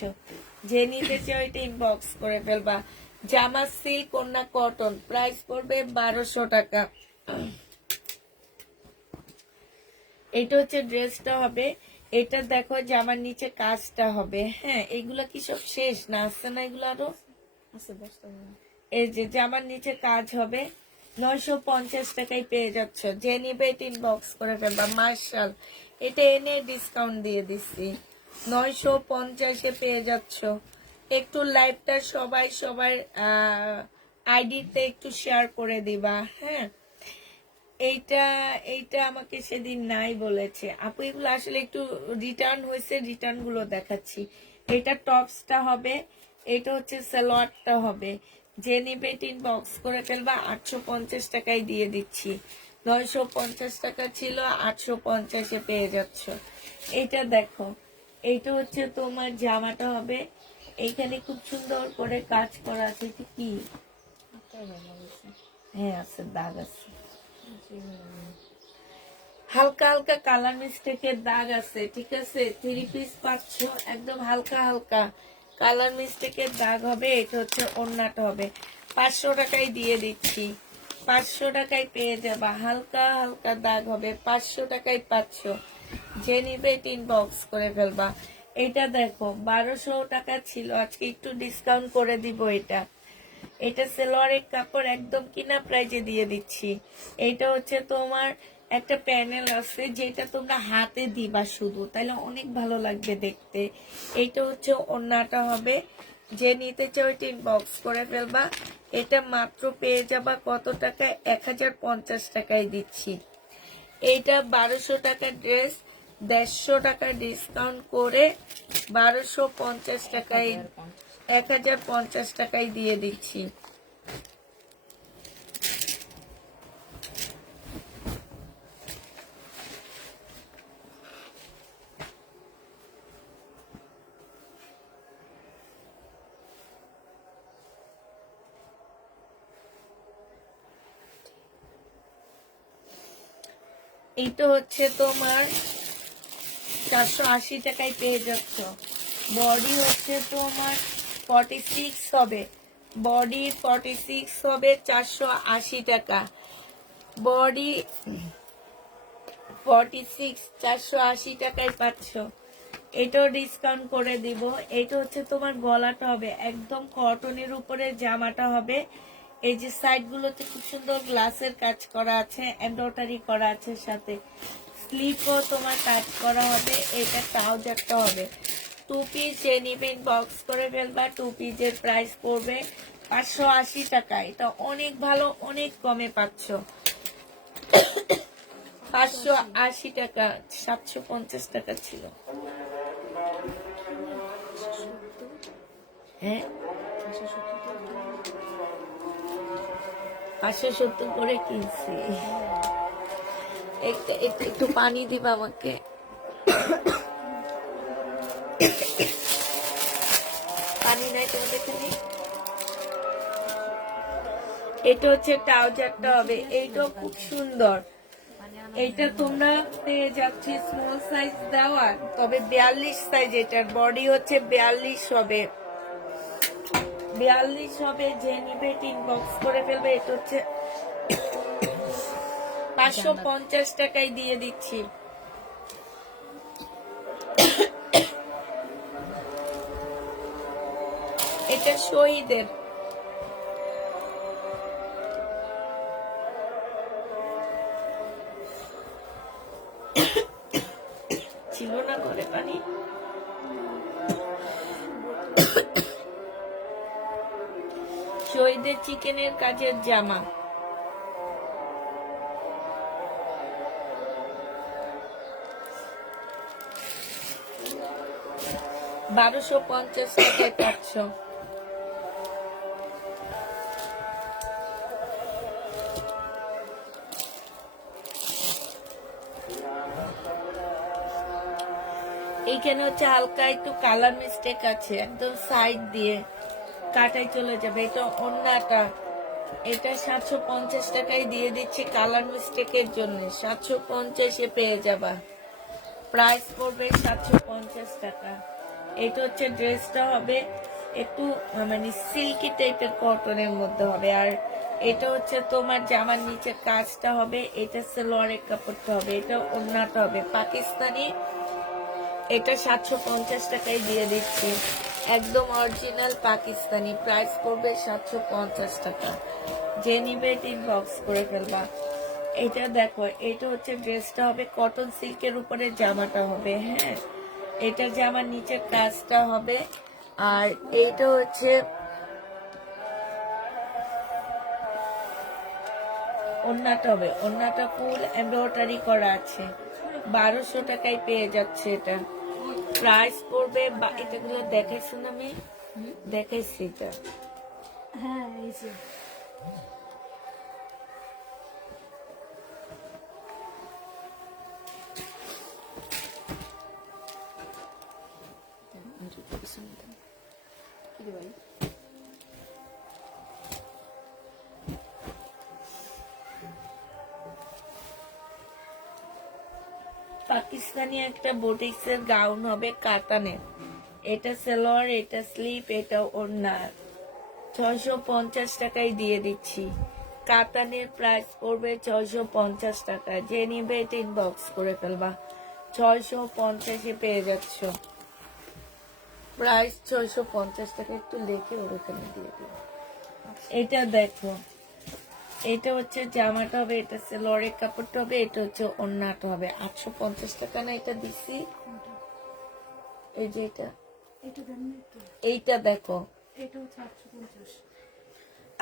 যে নিতে চাও এটা ইনবক্স করে ফেলবা। জামা সিল্ক, ওড়না কটন। প্রাইস পড়বে 1200 টাকা। এটা হচ্ছে ড্রেসটা হবে। এটা দেখো জামার নিচে কাজটা হবে। হ্যাঁ, এগুলা কি সব শেষ না? আসছে না এগুলো আরো? এই যে জামার নিচে কাজ হবে। 950 টাকায় পেয়ে যাচ্ছ। যে নিবে এটা ইনবক্স করে ফেলবা। মার্শাল, এটা এনে ডিসকাউন্ট দিয়ে দিচ্ছি। 950-এ পেয়ে যাচ্ছ। একটু লাইভটা সবাই আইডিতে একটু শেয়ার করে দিবা। হ্যাঁ, এইটা আমাকে সেদিন নাই বলেছে আপু। এগুলো আসলে একটু রিটার্ন হয়েছে, রিটার্ন গুলো দেখাচ্ছি। এটা টপসটা হবে, এটা হচ্ছে সালোয়ারটা হবে। যে নিবে ইনবক্স করে ফেলবা। 850 টাকায় দিয়ে দিচ্ছি। 950 টাকা ছিল, 850-এ পেয়ে যাচ্ছ। এইটা দেখো, এইটা হচ্ছে তোমার জামাটা হবে। এইখানে খুব সুন্দর করে কাজ করা আছে। এটা কি? হ্যাঁ আছে, দাগ আছে, হালকা হালকা কালার মিস্টেকের দাগ আছে। ঠিক আছে, 3 পিস পাচ্ছ, একদম হালকা হালকা কালার মিস্টেকের দাগ হবে। এটা হচ্ছে ওড়নাটা হবে। 500 টাকায় দিয়ে দিচ্ছি। 500 টাকায় পেয়ে যাবা। হালকা হালকা দাগ হবে, 500 টাকায় পাচ্ছ। যে নিবে ইনবক্স করে ফেলবা। এটা দেখো 1200 টাকা ছিল, আজকে একটু ডিসকাউন্ট করে দিব। এটা এটা সেলোয়ারের কাপড় একদম কিনা প্রাইজে দিয়ে দিচ্ছি। এটা হচ্ছে তোমার একটা প্যানেল আছে যেটা তোমরা হাতে দিবা শুধু, তাহলে অনেক ভালো লাগবে দেখতে। এইটা হচ্ছে ওড়নাটা হবে, যে নিতে চাও এটা ইনবক্স করে ফেলবা। এটা মাত্র পেয়ে যাবা কত টাকায়? 1050 টাকায় দিচ্ছি। এইটা 1200 টাকার ড্রেস 150 টাকা ডিসকাউন্ট করে 1250 টাকায় 1050 টাকায় দিয়ে দিচ্ছি। এইটা হচ্ছে তোমার 480 টাকায় পেয়ে যাচ্ছ। বডি হচ্ছে তোমার 46 হবে, বডি 46 হবে 480 টাকা। বডি 46 480 টাকায় পাচ্ছ। এটাও ডিসকাউন্ট করে দিব। এটা হচ্ছে তোমার গলাটা হবে একদম কটনের উপরে, জামাটা হবে এই যে সাইড গুলোতে খুব সুন্দর গ্লাসের কাজ করা আছে, এমব্রয়ডারি করা আছে, সাথে স্লিপও তোমার কাজ করা হবে। এটা ট্রাউজারটা হবে 2 পিস, যে নিবেন বক্স করে ফেলবা। 2 পিসের প্রাইস পড়বে 580 টাকা। এটা অনেক ভালো, অনেক কমে পাচ্ছ। 580 টাকা, 750 টাকা ছিল। হ্যাঁ 570 করে কিনছি। একটু পানি দিবা আমাকে। পানি নাই তোমাদের এখানে? এটা হচ্ছে ট্রাউজারটা হবে, এইটাও খুব সুন্দর। এটা তোমরা পেয়ে যাচ্ছি স্মল সাইজ দেওয়া, তবে 42 সাইজ। এটার বডি হচ্ছে 42 হবে, 42 হবে। যে নিবে ইনবক্স করে ফেলবে। এটা হচ্ছে 550 টাকায় দিয়ে দিচ্ছি। এটা শহীদের ছিল না করে পানি। শহীদের চিকেনের কাজের জামা, 1250 টাকায় পাচ্ছ। এইখানে হচ্ছে হালকা একটু কালার মিস্টেক আছে, একদম সাইড দিয়ে কাটাই চলে যাবে। এটা ওন্নাটা, এটা 750 টাকায় দিয়ে দিচ্ছি কালার মিস্টেকের জন্য। 750-এ পেয়ে যাবা, প্রাইস পড়বে 750 টাকা। এটা হচ্ছে ড্রেসটা হবে একটু মানে সিল্কি টাইপের কটনের মধ্যে হবে। আর এটা হচ্ছে তোমার জামার নিচে কাজটা হবে, এটা সালোয়ারের কাপড়টা হবে, এটা ওন্নাটা হবে পাকিস্তানি। এটা 750 টাকায় দিয়ে দিচ্ছি, একদম অরিজিনাল পাকিস্তানি। প্রাইস পড়বে 750 টাকা। যে নিবে ইনবক্স করে ফেলবা। এটা দেখো, এটা হচ্ছে ড্রেসটা হবে কটন সিল্কের উপরে, জামাটা হবে। হ্যাঁ, এটা জামার নিচের কাজটা হবে। আর এইটা হচ্ছে ওন্নাটা হবে, ওন্নাটা ফুল এমব্রয়ডারি করা আছে। 1200 টাকায় পেয়ে যাচ্ছে এটা। প্রাইস পড়বে, এটাগুলো দেখাইছি না আমি? দেখাইছি এটা। হ্যাঁ এই যে পাকিস্তানি একটা বুটিক্সের গাউন হবে কাতানের। এটা সালোয়ার, এটা স্লিপ, এটা ওড়না। 650 টাকায় দিয়ে দিচ্ছি। কাতানের প্রাইস পড়বে 650 টাকা। যে নিবে এটা ইনবক্স করে ফেলবা। 650-এ পেয়ে যাচ্ছ। প্রাইস 650 টাকা। একটু লেখে ওর ওখানে দিয়ে দিও। এটা দেখো, এটা হচ্ছে জামাটা হবে, এটা সেলোয়ারের কাপড়টা হবে, এটা হচ্ছে ওড়নাটা হবে। 850 টাকা না এটা দিছি। এই যে এটা, এইটা দেখো,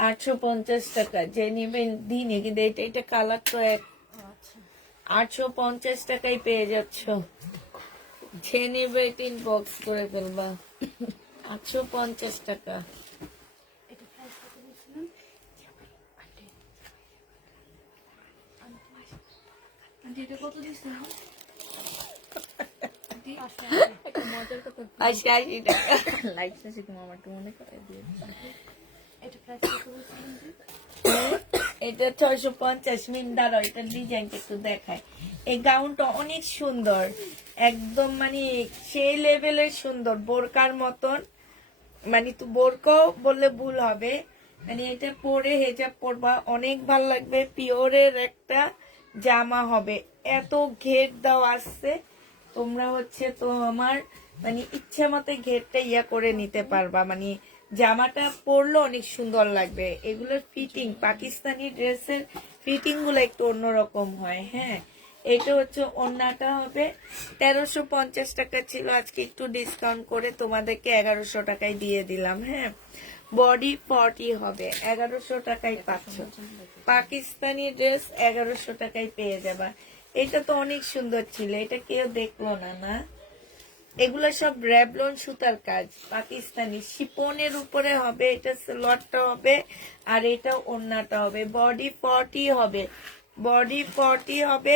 850 টাকা। যে নিবেন দিনে, কিন্তু এটা কালার তো এক। 850 টাকায় পেয়ে যাচ্ছ। যে নিবে ইনবক্স করে ফেলবা। 850 টাকা। একটা মজার কথা, 80 টাকা। লাইট শেষে তুমি আমার একটু মনে করে দিয়ে এটা 650 মিন্দার। এটার ডিজাইনটা একটু দেখায়। এই গাউনটা অনেক সুন্দর, একদম মানে সেই লেভেলের সুন্দর, বোরকার মতন। মানে তো বোরকাও বললে ভুল হবে, মানে এটা পরে হেজাব পরবা, অনেক ভাল লাগবে। পিওরের একটা জামা হবে, এত ঘের দেওয়া আসছে। তোমরা হচ্ছে তো আমার মানে ইচ্ছা মতো ঘেরটা ইয়া করে নিতে পারবা, মানে জামাটা পরলে অনেক সুন্দর লাগবে। এগুলোর ফিটিং, পাকিস্তানি ড্রেসের ফিটিং গুলো একটু অন্যরকম হয়। হ্যাঁ, এটা হচ্ছে ওড়নাটা হবে। 1350 টাকা ছিল, আজকে একটু ডিসকাউন্ট করে তোমাদেরকে 1100 টাকায় দিয়ে দিলাম। হ্যাঁ, বডি 40 হবে, 1100 টাকায় পাচ্ছ। পাকিস্তানি ড্রেস 1100 টাকায় পেয়ে যাবা। এটা তো অনেক সুন্দর ছিল, এটা কেউ দেখলো না না। এগুলো সব র্যাবলন সুতার কাজ, পাকিস্তানি শিপনের উপরে হবে। এটা স্লটটা হবে, আর এটা ওড়নাটা হবে। বডি 40 হবে, বডি 40 হবে।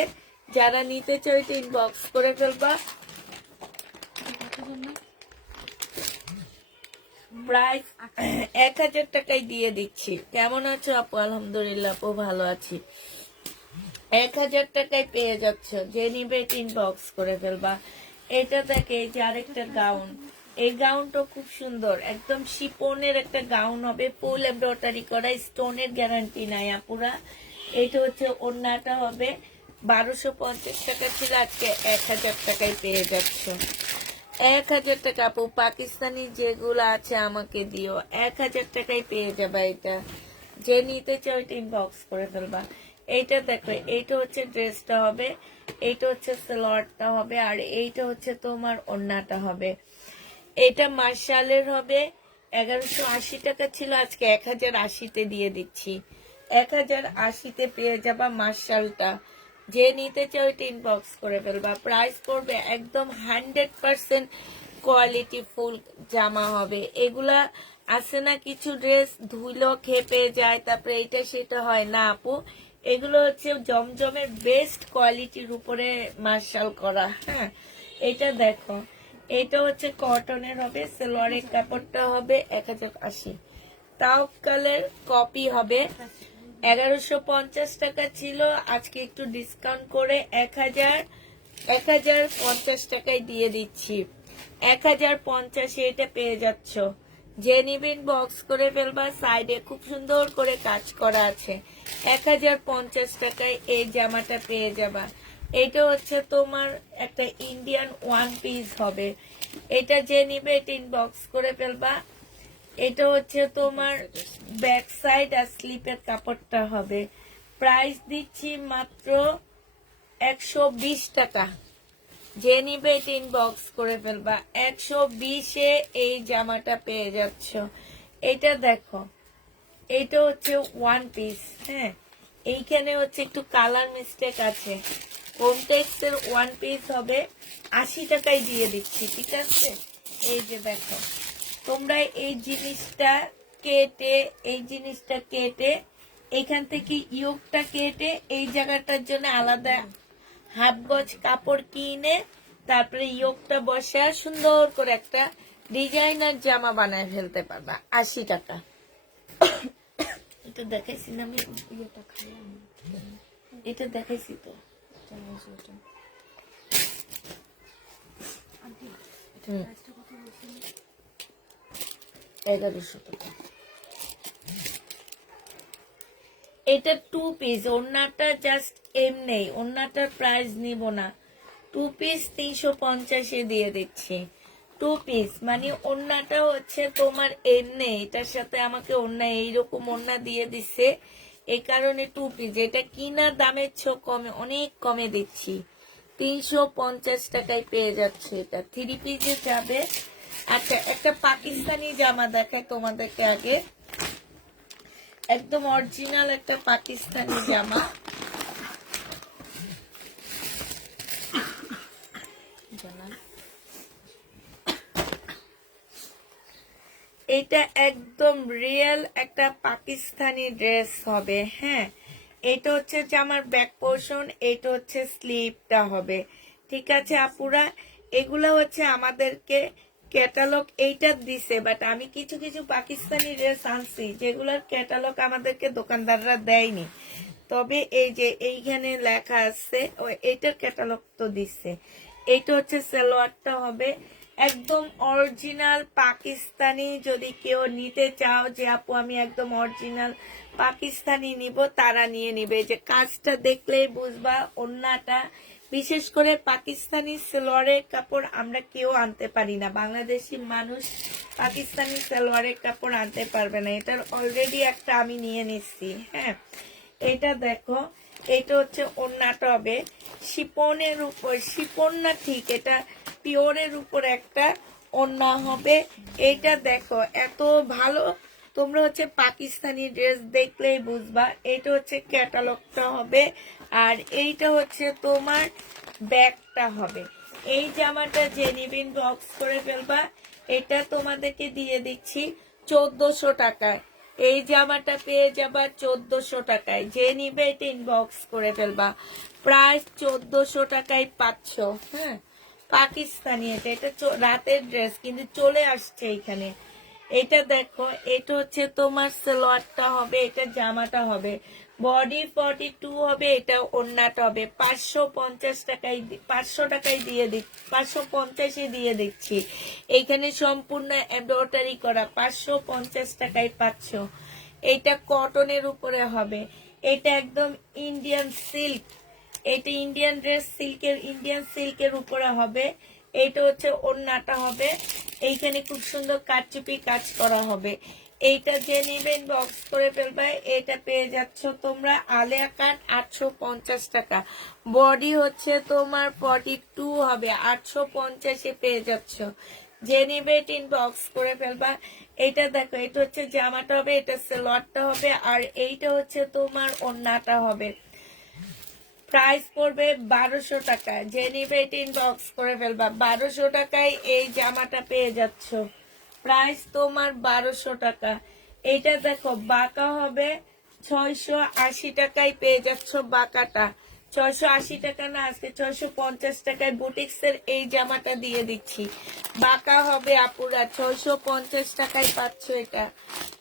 যারা নিতে চাই ইনবক্স করে ফেলবা। প্রাইস 1000 টাকায় দিয়ে দিচ্ছি। কেমন আছো আপু? আলহামদুলিল্লাহ আপু, ভালো আছি। 1000 টাকায় পেয়ে যাচ্ছ। যে নিবে ইনবক্স করে ফেলবা। এটা দেখে, এই যে আরেকটা গাউন, এই গাউনটা খুব সুন্দর, একদম শিপনের একটা গাউন হবে, ফুল এমব্রয়ডারি করা, স্টোনের গ্যারান্টি নাই আপুরা। এটা হচ্ছে ওড়নাটা হবে। 1250 টাকা ছিল, আজকে 1000 টাকায় পেয়ে যাচ্ছ। 1000 টাকা আপু। পাকিস্তানি যেগুলো আছে আমাকে দিও, 1000 টাকায় পেয়ে যাবা। এটা যে নিতে চাও ইনবক্স করে ফেলবা। এইটা দেখো, এইটা হচ্ছে ড্রেসটা হবে, এইটা হচ্ছে সালোয়ারটা হবে, আর এইটা হচ্ছে তোমার ওড়নাটা হবে। এটা মার্শালের হবে। 1180 টাকা ছিল, আজকে 1080-তে দিয়ে দিচ্ছি। 1080-তে পেয়ে যাবা মার্শালটা। যে নিতে চাও ইনবক্স করে ফেলবা। প্রাইস পড়বে একদম 100% কোয়ালিটি ফুল জামা হবে। এগুলা আছে না কিছু ড্রেস ধুইলো খেপে যায়, তারপরে এটা সেটা হয় না আপু। এগুলো হচ্ছে জমজমের বেস্ট কোয়ালিটির উপরে মার্শাল করা। হ্যাঁ, এটা দেখো, এটা হচ্ছে কটনের হবে, সেলোয়ারের কাপড়টা হবে 1080। তাওকালের কপি হবে। 1150 টাকা ছিল, আজকে একটু ডিসকাউন্ট করে 1050 টাকায় দিয়ে দিচ্ছি। 1050-এ এটা পেয়ে যাচ্ছ। যে নিবেন বক্স করে ফেলবা। সাইডে খুব সুন্দর করে কাজ করা আছে। 1050 টাকায় এই জামাটা পেয়ে যাবা। এটা হচ্ছে তোমার একটা ইন্ডিয়ান ওয়ান পিস হবে। এটা যে নিবে এটা ইনবক্স করে ফেলবা। এটা হচ্ছে তোমার ব্যাক সাইড আর স্লিপের কাপড়টা হবে। প্রাইস দিচ্ছি মাত্র 120 টাকা। যে নিবে এটা ইনবক্স করে ফেলবা। 120-এ এই জামাটা পেয়ে যাচ্ছ। এটা দেখো, এটা হচ্ছে ওয়ান পিস। হ্যাঁ, এইখানে হচ্ছে একটু কালার মিস্টেক আছে। হোমটেক্স এর ওয়ান পিস হবে, 80 টাকায় দিয়ে দিচ্ছি। ঠিক আছে, এই যে দেখো, তোমরা এই জিনিসটা কেটে, এই জিনিসটা কেটে, এখান থেকে ইয়োগটা কেটে এই জায়গাটার জন্য আলাদা হাফ গজ কাপড় কিনে, তারপরে ইয়োগটা বসা সুন্দর করে একটা ডিজাইনার জামা বানায় ফেলতে পারবা। 80 টাকা। এটা দেখাইছি না আমি? ইয়েটা খাইলাম। এটা দেখাইছি তো। হুম, 1100 টাকা। এটা টু পিস, ওড়নাটা জাস্ট এমনি, ওড়নাটার প্রাইস নিব না। টু পিস 350-এ দিয়ে দিচ্ছি। টু পিস, মানে ওড়নাটা হচ্ছে তোমার এমনি, এটার সাথে আমাকে ওড়না এইরকম ওড়না দিয়ে দিছে, এই কারণে টু পিস। এটা কিনার দামের চেয়ে কমে, অনেক কমে দিচ্ছি, 350 টাকায় পেয়ে যাচ্ছে। এটা থ্রি পিসে যাবে। আচ্ছা, একটা পাকিস্তানি জামা দেখায় তোমাদেরকে আগে, একদম অরিজিনাল একটা পাকিস্তানি জামা। এটা একদম রিয়েল একটা পাকিস্তানি ড্রেস হবে। হ্যাঁ, এটা হচ্ছে যে আমার ব্যাক পোর্শন, এটা হচ্ছে স্লিভটা হবে। ঠিক আছে আপুরা, এগুলো হচ্ছে আমাদেরকে ক্যাটালগ এইটা দিছে, বাট আমি কিছু কিছু পাকিস্তানি ড্রেস আনছি যেগুলোর ক্যাটালগ আমাদেরকে দোকানদাররা দেয়নি। তবে এই যে এইখানে লেখা আছে, এইটার ক্যাটালগ তো দিচ্ছে। এইটা হচ্ছে সালোয়ারটা হবে একদম অরিজিনাল পাকিস্তানি। যদি কেউ নিতে চাও যে আপু আমি একদম অরিজিনাল পাকিস্তানি নিব, তারা নিয়ে নিবে। যে কাজটা দেখলেই বুঝবা ওন্নাটা, বিশেষ করে পাকিস্তানি সালোয়ারের কাপড় আমরা কেউ আনতে পারি না, বাংলাদেশি মানুষ পাকিস্তানি সালোয়ারের কাপড় আনতে পারবে না। এটার অলরেডি একটা আমি নিয়ে নিচ্ছি। হ্যাঁ, এটা দেখো, এটা হচ্ছে ওন্নাটা হবে শিপনের উপর, শিপন না ঠিক, এটা পিওরের উপর একটা ওন্না হবে। এইটা দেখো এত ভালো, তোমরা হচ্ছে পাকিস্তানি ড্রেস দেখলেই বুঝবা। এটা হচ্ছে ক্যাটালগটা হবে, আর এইটা হচ্ছে তোমার ব্যাগটা হবে। এই জামাটা যে নিবেন বক্স করে ফেলবা, এটা তোমাদেরকে দিয়ে দিচ্ছি 1400 টাকায়। এই জামাটা পেয়ে যাবা 1400 টাকায়, যে নিবে এটা ইনবক্স করে ফেলবা। প্রাইস 1400 টাকায় পাচ্ছ। হ্যাঁ, পাকিস্তানি, এটা এটা রাতের ড্রেস কিন্তু চলে আসছে এখানে। এটা দেখো, এটা হচ্ছে তোমার সালোয়ারটা হবে, এটা জামাটা হবে, বডি 42 হবে, এটা ওড়নাটা হবে। 550 টাকায়, 500 টাকায় দিয়ে দিচ্ছি, 550-এ দিয়ে দিচ্ছি। এইখানে সম্পূর্ণ এমব্রয়ডারি করা, 550 টাকায় পাচ্ছ। এটা কটনের উপরে হবে, এটা একদম ইন্ডিয়ান সিল্ক, এটা ইন্ডিয়ান ড্রেস সিল্কের, ইন্ডিয়ান সিল্কের উপরে হবে। এইটা হচ্ছে ওড়নাটা হবে, এইখানে খুব সুন্দর কারচুপি কাজ করা হবে। এইটা যে নিবেন বক্স করে ফেলবে, এটা পেয়ে যাচ্ছ তোমরা আলিয়া কাট 850 টাকা। বডি হচ্ছে তোমার 42 হবে, 850-এ পেয়ে যাচ্ছ। যে নিবে টিন বক্স করে ফেলবা। এটা দেখো, এটা হচ্ছে জামাটা হবে, এটা সালোয়ারটা হবে, আর এইটা হচ্ছে তোমার ওড়নাটা হবে। প্রাইস পড়বে 1200 টাকা। যে নিবে ইনবক্স করে ফেলবা, 1200 টাকায় এই জামাটা পেয়ে যাচ্ছ। প্রাইস তোমার 1200 টাকা। এইটা দেখো বাঁকা হবে, 680 টাকায় পেয়ে যাচ্ছ বাঁকাটা। 680 টাকা না, আজকে 650 টাকায় বুটিক্সের এই জামাটা দিয়ে দিচ্ছি। বাঁকা হবে আপুরা, 650 টাকায় পাচ্ছ। এটা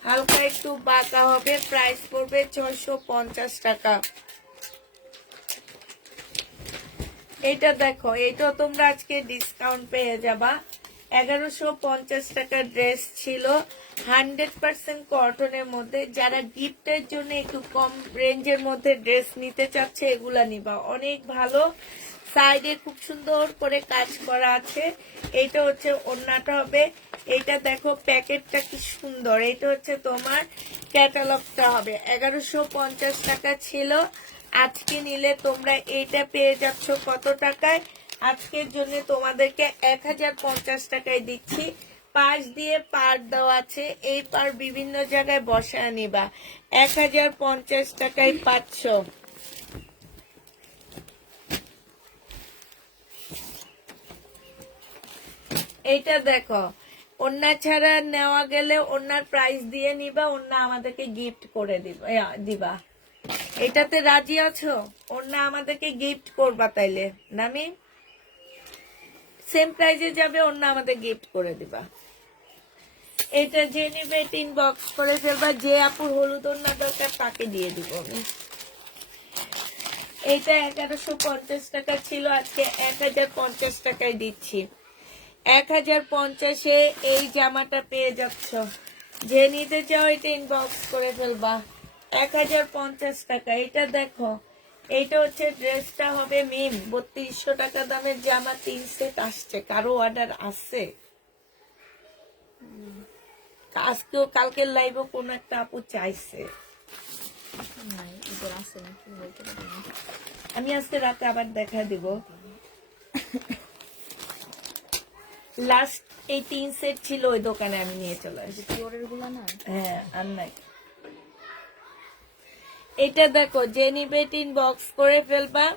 হালকা একটু বাঁকা হবে, প্রাইস পড়বে 650 টাকা। এটা দেখো, এটা তোমরা আজকে ডিসকাউন্ট পেয়ে যাবা। 1150 টাকার ড্রেস ছিল, 100% কটনের মধ্যে। যারা গিফটের জন্য একটু কম রেঞ্জের মধ্যে ড্রেস নিতে চাচ্ছে, এগুলা নিবা, অনেক ভালো। সাইডে খুব সুন্দর করে কাজ করা আছে। এইটা হচ্ছে ওড়নাটা হবে। এইটা দেখো প্যাকেটটা কি সুন্দর। এটা হচ্ছে তোমার ক্যাটালগটা হবে। 1150 টাকা ছিল, আজকে নিলে তোমরা এইটা পেয়ে যাচ্ছ কত টাকায়? আজকের জন্য তোমাদেরকে 1050 টাকায় দিচ্ছি। পাশ দিয়ে পার দেওয়া আছে, এই পার বিভিন্ন জায়গায় বসায় নিবা। 1050 টাকায় পাচ্ছ। এইটা দেখো, ওন্না ছাড়া নেওয়া গেলে ওন্নার প্রাইস দিয়ে নিবা, ওন্না আমাদেরকে গিফট করে দিবা। এটাতে রাজি আছো? ওন্না আমাদেরকে গিফট করবা তাইলে নামি, সেম প্রাইজে যাবে, ওন্না আমাদের গিফট করে দিবা। এটা যে নিবে ইনবক্স করে ফেলবা। যে আপুর হলুদ ওন্না দরকার তাকে দিয়ে দিব আমি। এটা 1150 টাকা ছিল, আজকে 1050 টাকায় দিচ্ছি। 1050-এ এই জামাটা পেয়ে যাচ্ছ। যে নিতে চাও এটা ইনবক্স করে ফেলবা। 1050 টাকা। এটা দেখো, এইটা হচ্ছে ড্রেসটা হবে মিম 3200 টাকা দামের জামা, 3 সেট আসছে। কারো অর্ডার আছে? আজকেও কালকের লাইভে কোন একটা আপু চাইছে। নাই ঈদের আছে নাকি বলতে পারি না। আমি আজকে রাতে আবার দেখা দিব। লাস্ট এই 3 সেট ছিল ওই দোকানে, আমি নিয়ে চলে আসি। পিওরের গুলা না? হ্যাঁ, আর নাই। এটা দেখো, যে নিবে বক্স করে ফেলবা।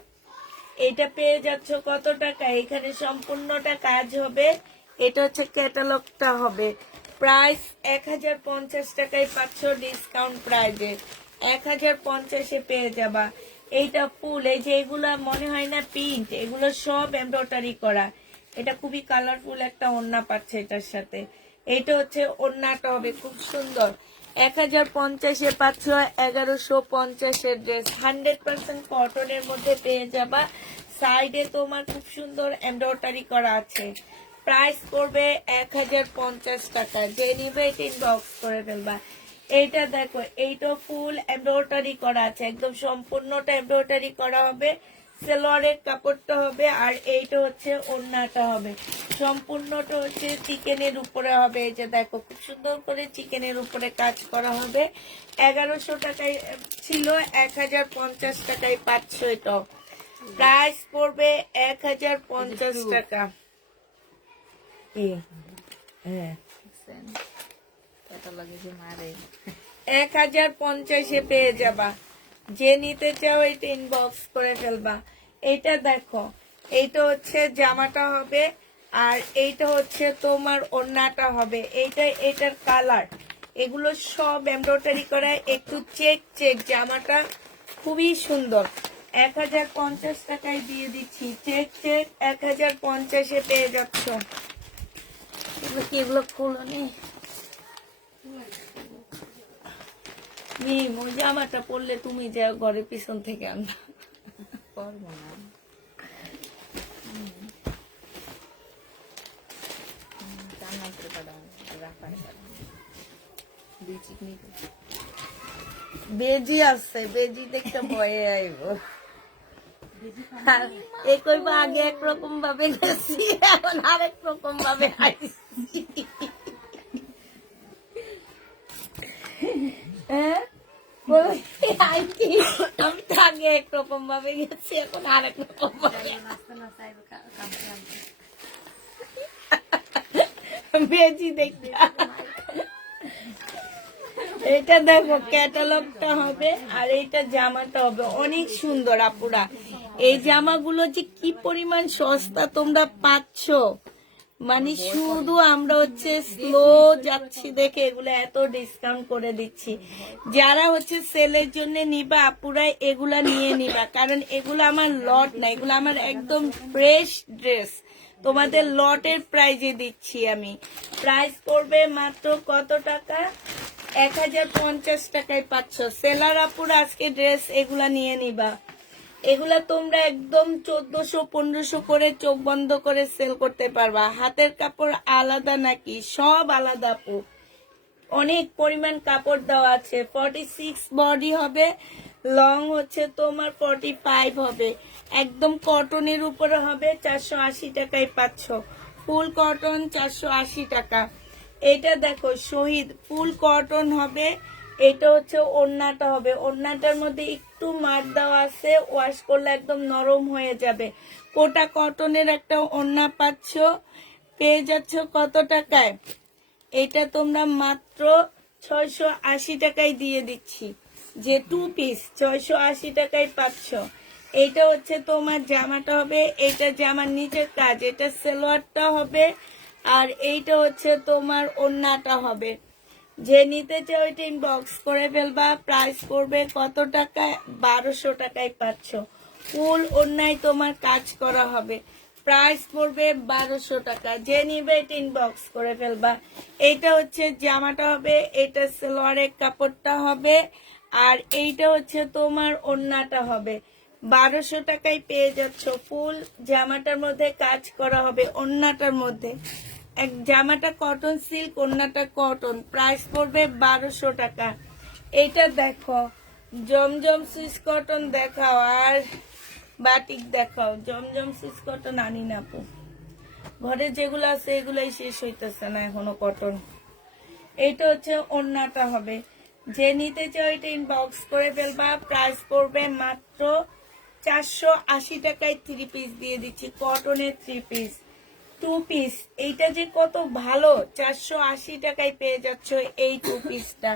এটা পেয়ে যাচ্ছ কত টাকা? এখানে সম্পূর্ণটা কাজ হবে। এটা হচ্ছে ক্যাটালগটা হবে। প্রাইস 1050 টাকায় পাচ্ছ ডিসকাউন্ট প্রাইজে। 1050-এ পেয়ে যাবা। এইটা ফুল, এই যে এগুলা মনে হয় না প্রিন্ট, এগুলো সব এমব্রয়ডারি করা। এটা খুবই কালারফুল একটা ওড়না পাচ্ছে এটার সাথে। এইটা হচ্ছে ওড়নাটা হবে খুব সুন্দর। 1050-এ পাচ্ছ 1150-এর ড্রেস। 100% কটনের মধ্যে পেয়ে যাবা। সাইডে তোমার খুব সুন্দর এমব্রয়ডারি করা আছে। প্রাইস করবে 1050 টাকা। যে নিবে বক্স করে ফেলবা। এইটা দেখো, এইটা ফুল এমব্রয়ডারি করা আছে, একদম সম্পূর্ণটা এমব্রয়ডারি করা হবে। সেলোয়ারের কাপড়টা হবে, আর এইটা হচ্ছে ওড়নাটা হবে। সম্পূর্ণটা হচ্ছে চিকেনের উপরে হবে। এই যে দেখো, খুব সুন্দর করে চিকেনের উপরে কাজ করা হবে। 1100 টাকায় ছিল, 1050 টাকায় পাচ্ছ। এটা প্রাইস পড়বে 1050 টাকা। হ্যাঁ, এটা লাগে যে মারে 1050-এ পেয়ে যাবা। যে নিতে চাও এটা ইনবক্স করে ফেলবা। এটা দেখো, এইটা হচ্ছে জামাটা হবে, আর এইটা হচ্ছে তোমার ওড়নাটা হবে। এটার কালার, এগুলো সব এমব্রয়ডারি করা, একটু চেক চেক। জামাটা খুবই সুন্দর। 1050 টাকায় দিয়ে দিচ্ছি। চেক চেক 1050-এ পেয়ে যাচ্ছ। এগুলো কি, এগুলো খুলো নি। ওই জামাটা পরলে তুমি যাও ঘরের পিছন থেকে আনবা। করবো না। রান্না করে পাঠাবো, রাখার দুই চিকনি বেজি আছে, বেজি দেখতে ভয়ে আইব। এই কইবা আগে একরকম ভাবে গেছি, এখন আরেক রকম ভাবে আইছি। হ্যাঁ, আমি তো আগে একরকম ভাবে গেছি, এখন আরেক রকম ভাবে। বেজি দেখতে। এটা দেখো, ক্যাটালগটা হবে, আর এইটা জামাটা হবে। অনেক সুন্দর আপুরা। এই জামাগুলো যে কি পরিমাণ সস্তা তোমরা পাচ্ছ, মানে শুধু আমরা হচ্ছে স্লো যাচ্ছি দেখে এগুলো এত ডিসকাউন্ট করে দিচ্ছি। যারা হচ্ছে সেলের জন্য নিবা আপুরা, এগুলা নিয়ে নিবা, কারণ এগুলো আমার লট না, এগুলো আমার একদম ফ্রেশ ড্রেস। তোমাদের লটের প্রাইজে দিচ্ছি আমি। প্রাইস পড়বে মাত্র কত টাকা? 1050 টাকায় পাচ্ছ। সেলার আপুরা আজকে ড্রেস এগুলা নিয়ে নিবা। এগুলা তোমরা একদম 1400-1500 করে চোখ বন্ধ করে সেল করতে পারবা। হাতের কাপড় আলাদা নাকি? সব আলাদা আপু। অনেক পরিমাণ কাপড় দেওয়া আছে। 46 বডি হবে, লং হচ্ছে তোমার 45 হবে। একদম কটনের উপরে হবে। 480 টাকায় পাচ্ছ। ফুল কটন 480 টাকা। এটা দেখো, শহীদ ফুল কটন হবে। এটা হচ্ছে ওড়নাটা হবে। ওড়নাটার মধ্যে একটু মার দেওয়া আছে, ওয়াশ করলে একদম নরম হয়ে যাবে। কোটা কটনের একটা ওড়না পাচ্ছ। পেয়ে যাচ্ছ কত টাকায়? এটা তোমরা মাত্র 680 টাকায় দিয়ে দিচ্ছি। যে 2 পিস 680 টাকায় পাচ্ছ। এইটা হচ্ছে তোমার জামাটা হবে। এইটা জামার নিচের কাজ, এটা সালোয়ারটা হবে, আর এইটা হচ্ছে তোমার ওড়নাটা হবে। যে নিতে চাও এটা ইনবক্স করে ফেলবা। প্রাইস করবে কত টাকায়? 1200 টাকায় পাচ্ছ। ফুল ওড়নায় তোমার কাজ করা হবে। প্রাইস পড়বে 1200 টাকা। যে নিবে এটা ইনবক্স করে ফেলবা। এইটা হচ্ছে জামাটা হবে, এটা সালোয়ারের কাপড়টা হবে, আর এইটা হচ্ছে তোমার ওড়নাটা হবে। 1200 টাকায় পেয়ে যাচ্ছ। ফুল জামাটার মধ্যে কাজ করা হবে, ওড়নাটার মধ্যে। এক জামাটা কটন সিল্ক, ওড়নাটা কটন। প্রাইস পড়বে 1200 টাকা। এইটা দেখো, জমজম সুইস কটন দেখাও, আর বাটিক দেখাও। জমজম সুইস কটন আনি না আপু, ঘরে যেগুলো আছে এগুলাই শেষ হইতেছে না এখনো কটন। এইটা হচ্ছে ওড়নাটা হবে, যে নিতে চাও এটা ইনবক্স করে ফেলবা। প্রাইস পড়বে মাত্র 480 টাকায় 3 পিস দিয়ে দিচ্ছি, কটনের 3 পিস 2 পিস। এইটা যে কত ভালো, 480 টাকায় পেয়ে যাচ্ছ এই 2 পিসটা।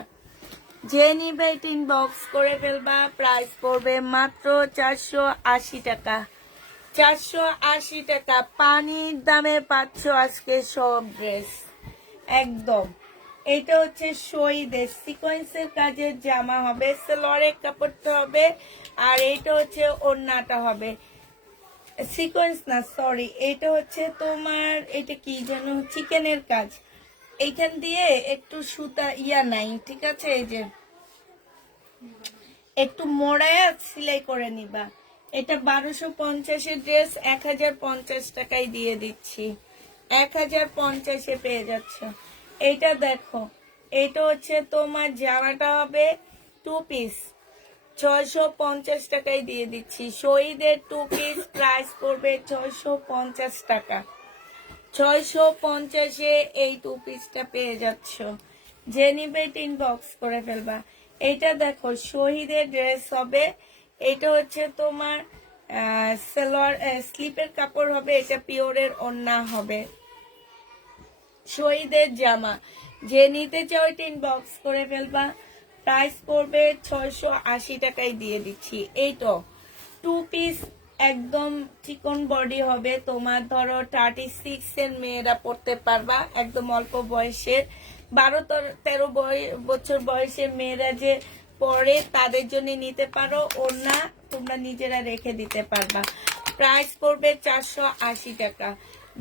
যে নিবে এটা ইনবক্স করে ফেলবা। প্রাইস পড়বে মাত্র 480 টাকা, 480 টাকা। পানির দামে পাচ্ছ আজকে সব ড্রেস একদম। এটা হচ্ছে শহীদের সিকোয়েন্সের কাজের জামা হবে, সেলোয়ারের কাপড়টা হবে, আর এইটা হচ্ছে ওড়নাটা হবে। সিকোয়েন্স না, সরি, এটা হচ্ছে তোমার, এটা কি যেন, চিকেনের কাজ। এইখান দিয়ে একটু সুতা নাই, ঠিক আছে, এই যে একটু মোড়ায়া সেলাই করে নিবা। এটা 1250-এর ড্রেস 1050 টাকায় দিয়ে দিচ্ছি, 1050-এ পেয়ে যাচ্ছ। এইটা দেখো, এইটা হচ্ছে তোমার জামাটা হবে 2 পিস, 650 টাকায় দিয়ে দিচ্ছি। শহীদের 2 পিস প্রাইস পড়বে 650 টাকা, 650-এ এই 2 পিসটা পেয়ে যাচ্ছ। যে নিবে ইনবক্স করে ফেলবা। এইটা দেখো শহীদের ড্রেস হবে, এটা হচ্ছে তোমার সালোয়ার স্লিপের কাপড় হবে, এটা পিওরের ওড়না হবে। শহীদের জামা, যে নিতে চাও এটা ইনবক্স করে ফেলবা। প্রাইস পড়বে 680 টাকায় দিয়ে দিচ্ছি। এই তো 2 পিস একদম চিকন বডি হবে, তোমার ধরো 36 এর মেয়েরা পড়তে পারবা, একদম অল্প বয়সের 12-13 বছর বয়সের মেয়েরা যে পরে তাদের জন্য নিতে পারো। ওড়না তোমরা নিজেরা রেখে দিতে পারবা। প্রাইস পড়বে 480 টাকা।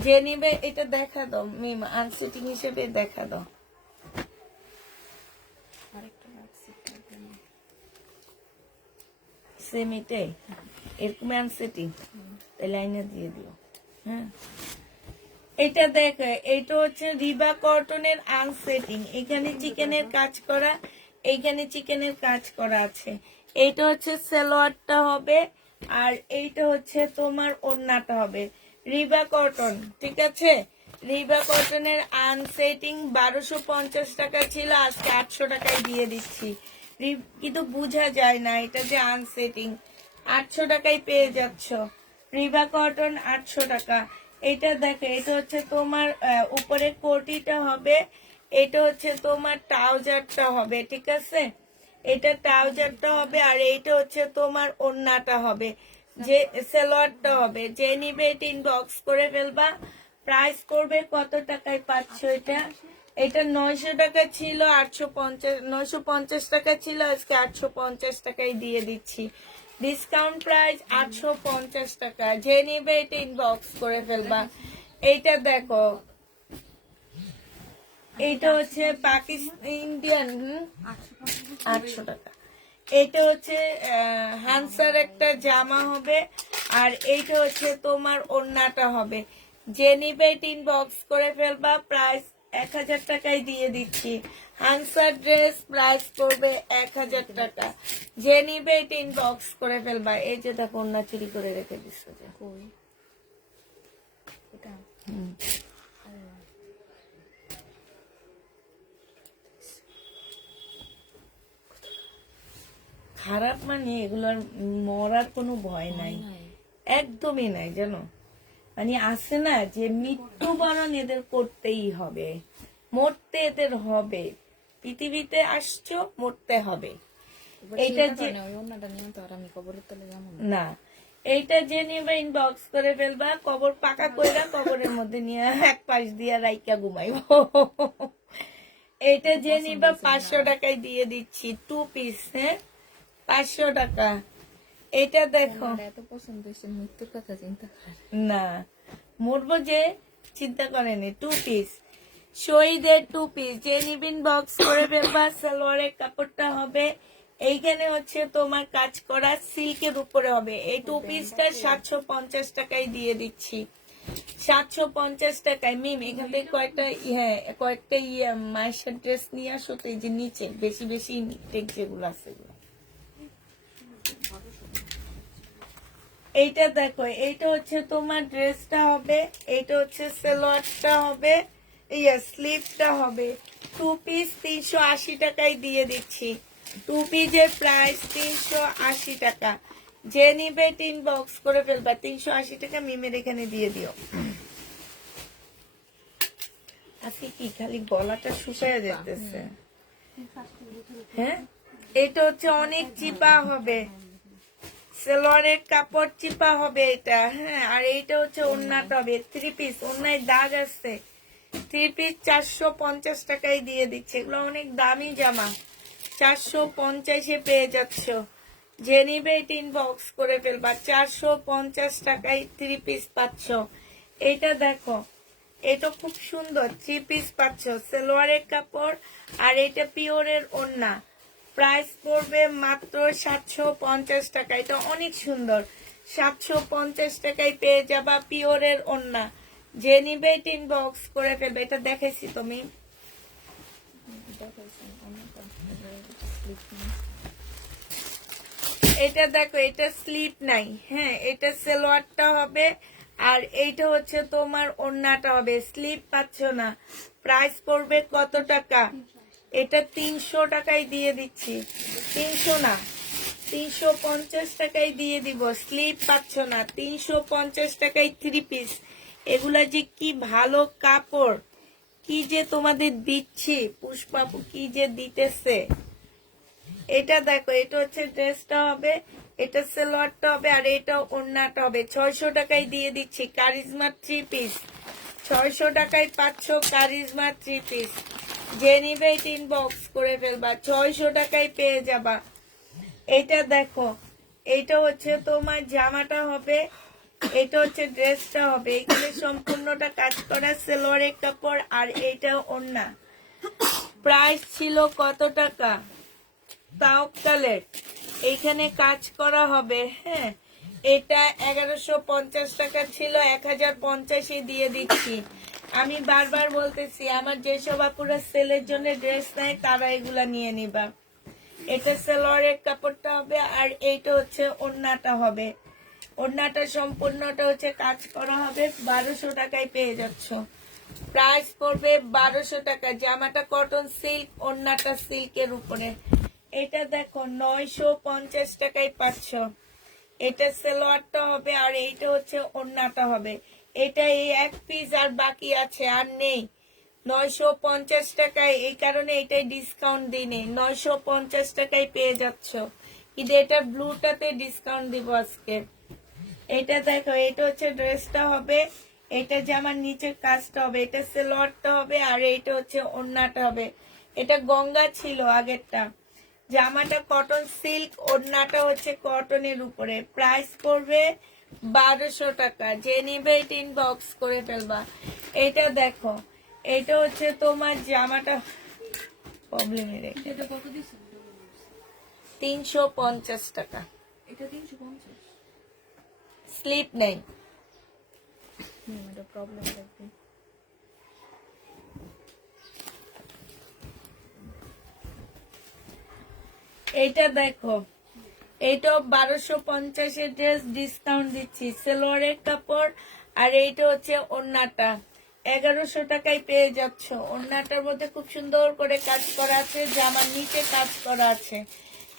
যে নিবে এটা দেখা দাও মিম, আনসিটিং হিসেবে দেখা দাও। আরেকটা রাখছি সেমিটে এরকম আনসিটিং, লাইনে দিয়ে দিও। হ্যাঁ, এটা দেখো, এটা হচ্ছে রিবা কটনের আনসেটিং, এখানে চিকেনের কাজ করা, এইখানে চিকেনের কাজ করা আছে। এইটা হচ্ছে সালোয়ারটা হবে, আর এইটা হচ্ছে তোমার ওড়নাটা হবে। রিবা কটন, ঠিক আছে, রিবা কটনের আনসেটিং 1250 টাকা ছিল, আজকে 800 টাকায় দিয়ে দিচ্ছি। কিন্তু বোঝা যায় না এটা যে আনসেটিং, 800 টাকায় পেয়ে যাচ্ছ। রিবা কটন 800 টাকা। এটা দেখো, এটা হচ্ছে তোমার উপরের কোটিটা হবে, এটা হচ্ছে তোমার ট্রাউজারটা হবে, ঠিক আছে, এটা ট্রাউজারটা হবে, আর এইটা হচ্ছে তোমার ওড়নাটা হবে, যে সালোয়ারটা হবে। যে নিবে এটা ইনবক্স করে ফেলবা। প্রাইস করবে কত টাকায় পাচ্ছ এটা? এটা 900 টাকা ছিল, 950 টাকা ছিল, আজকে 850 টাকায় দিয়ে দিচ্ছি। ডিসকাউন্ট প্রাইস 850 টাকা। যে নিবে এটা ইনবক্স করে ফেলবা। এইটা দেখো, এইটা হচ্ছে পাকিস্তান ইন্ডিয়ান 800 টাকা। এটা হচ্ছে হানসার একটা জামা হবে, আর এইটা হচ্ছে তোমার ওড়নাটা হবে। যে নিবে এটা ইনবক্স করে ফেলবা। প্রাইস 1000 টাকায় দিয়ে দিচ্ছি। হানসার ড্রেস প্রাইস পড়বে 1000 টাকা। যে নিবে এটা ইনবক্স করে ফেলবা। এই যে দেখো, ওড়না চুরি করে রেখে দিচ্ছ যে, কই এটা খারাপ মানে এগুলোর মরার কোনো ভয় নাই, একদমই নাই, জানো, মানে আছে না যে মৃত্যুবরণ এদের করতেই হবে, মরতে এদের হবে, পৃথিবীতে আসছো মরতে হবে। এইটা যে ওই অন্যটা নিয়ে তো আর আমি কবরের তলে যাবো না। না, এইটা যে নিবে ইনবক্স করে ফেলবা। কবর পাকা কইরা কবরের মধ্যে নিয়ে এক পাশ দিয়া রাইকা ঘুমাইবো। এটা যে নিবা 500 টাকায় দিয়ে দিচ্ছি, 2 পিস। হ্যাঁ, 500 টাকা। এটা দেখো, আমার এত পছন্দ হয়েছে, মৃত্যুর কথা চিন্তা করে না মরবো যে চিন্তা করেনি। 2 পিস, শহীদের 2 পিস। যে নিবিন বক্স করে ফেলবা। সালোয়ারের কাপড়টা হবে, এইখানে হচ্ছে তোমার কাজ করা সিল্কের উপরে হবে। এই 2 পিসটা 750 টাকায় দিয়ে দিচ্ছি, 750 টাকায়। মিম, এখান থেকে কয়েকটা কয়েকটা মায়ের ড্রেস নিয়ে আসো তো, এই যে নিচে বেশি বেশি টেক যেগুলো আছে এগুলো। এইটা দেখো, এইটা হচ্ছে তোমার ড্রেসটা হবে, এইটা হচ্ছে সালোয়ারটা হবে, ইয়া স্লিভটা হবে। 2 পিস 380 টাকায় দিয়ে দিচ্ছি। 2 পিসের প্রাইস 380 টাকা। যে নিবে টিন বক্স করে ফেলবা, 380 টাকা মিমের এখানে দিয়ে দিও। আজকে কি খালি গলাটা শুকায় যেতেছে। হ্যাঁ, এটা হচ্ছে অনেক চিপা হবে, সেলোয়ারের কাপড় চিপা হবে এটা। হ্যাঁ, আর এইটা হচ্ছে ওড়নাটা হবে 3 পিস, ওড়নায় দাগ আছে। 3 পিস 450 টাকায় দিয়ে দিচ্ছে। এগুলো অনেক দামি জামা, 450-এ পেয়ে যাচ্ছ। যে নিবে টিন বক্স করে ফেলবা, 450 টাকায় 3 পিস পাচ্ছ। এইটা দেখো, এটা খুব সুন্দর, 3 পিস পাচ্ছ, সেলোয়ারের কাপড়, আর এটা পিওরের ওড়না। প্রাইস পড়বে মাত্র 750 টাকা। এটা অনেক সুন্দর, 750 টাকায় পেয়ে যাবা পিওরের ওড়না। যে নিবে টিন বক্স করে ফেলবে। এটা দেখাইছি তুমি, এটা দেখো, এটা স্লিপ নাই। হ্যাঁ, এটা সালোয়ারটা হবে, আর এইটা হচ্ছে তোমার ওড়নাটা হবে। স্লিপ পাচ্ছ না। প্রাইস পড়বে কত টাকা? এটা 300 টাকায় দিয়ে দিচ্ছি। 300 না, 350 টাকায় দিয়ে দিব। স্লিপ পাচ্ছ না, 350 টাকায় 3 পিস। এগুলা যে কি ভালো কাপড়, কি যে তোমাদের দিচ্ছি, পুষ্পাপু কি যে দিতেছে। এটা দেখো, এটা হচ্ছে ড্রেসটা হবে, এটা সালোয়ারটা হবে, আর এটা ওড়নাটা হবে। 600 টাকায় দিয়ে দিচ্ছি কারিজমা 3 পিস। 600 টাকায় পাচ্ছ কারিজমা 3 পিস। যে নিবে টিন বক্স করে ফেলবা, 600 টাকায় পেয়ে যাবা। এটা দেখো, এইটা হচ্ছে তোমার জামাটা হবে, এটা হচ্ছে ড্রেসটা হবে। এখানে সম্পূর্ণটা কাজ করা সালোয়ারের কাপড়, আর এইটা ওড়না। প্রাইস ছিল কত টাকা? তাওকালের এইখানে কাজ করা হবে। হ্যাঁ, এটা 1150 টাকা ছিল, 1050-এ দিয়ে দিচ্ছি। আমি বারবার বলতেছি, আমার যেসব আপুরা সেলের জন্য ড্রেস নেয় তারা এগুলা নিয়ে নিবা। এটা সালোয়ারের কাপড়টা হবে, আর এইটা হচ্ছে ওড়নাটা হবে। ওড়নাটা সম্পূর্ণটা হচ্ছে কাজ করা হবে। 1200 টাকায় পেয়ে যাচ্ছ। প্রাইস পড়বে 1200 টাকা। জামাটা কটন সিল্ক, ওড়নাটা সিল্কের উপরে। এটা দেখো, 950 টাকায় পাচ্ছ। এটা সালোয়ারটা হবে, আর এইটা হচ্ছে ওড়নাটা হবে। এটা এই 1 পিস আর বাকি আছে, আর নেই। 950 টাকায়, এই কারণে এটাই ডিসকাউন্ট দিনে 950 টাকায় পেয়ে যাচ্ছ। কিন্তু এটা ব্লুটাতে ডিসকাউন্ট দিব আজকে। এটা দেখো, এটা হচ্ছে ড্রেসটা হবে, এটা জামার নিচের কাজটা হবে, এটা সালোয়ারটা হবে, আর এইটা হচ্ছে ওড়নাটা হবে। এটা গঙ্গা ছিল আগেরটা। জামাটা কটন সিল্ক, ওড়নাটা হচ্ছে কটনের উপরে। প্রাইস পড়বে 1200 টাকা। যে নিবে টিন বক্স করে ফেলবা। এটা দেখো, এটা হচ্ছে তোমার জামাটা, প্রবলেমে রেখে 350 টাকা। স্লিপ নেই। প্রবলেম থাকবে। এইটা দেখো, এইটাও 1250-এর ড্রেস, ডিসকাউন্ট দিচ্ছি। সালোয়ারের কাপড়, আর এইটা হচ্ছে ওড়নাটা। 1100 টাকায় পেয়ে যাচ্ছ। ওড়নাটার মধ্যে খুব সুন্দর করে কাজ করা আছে, জামার নিচে কাজ করা আছে।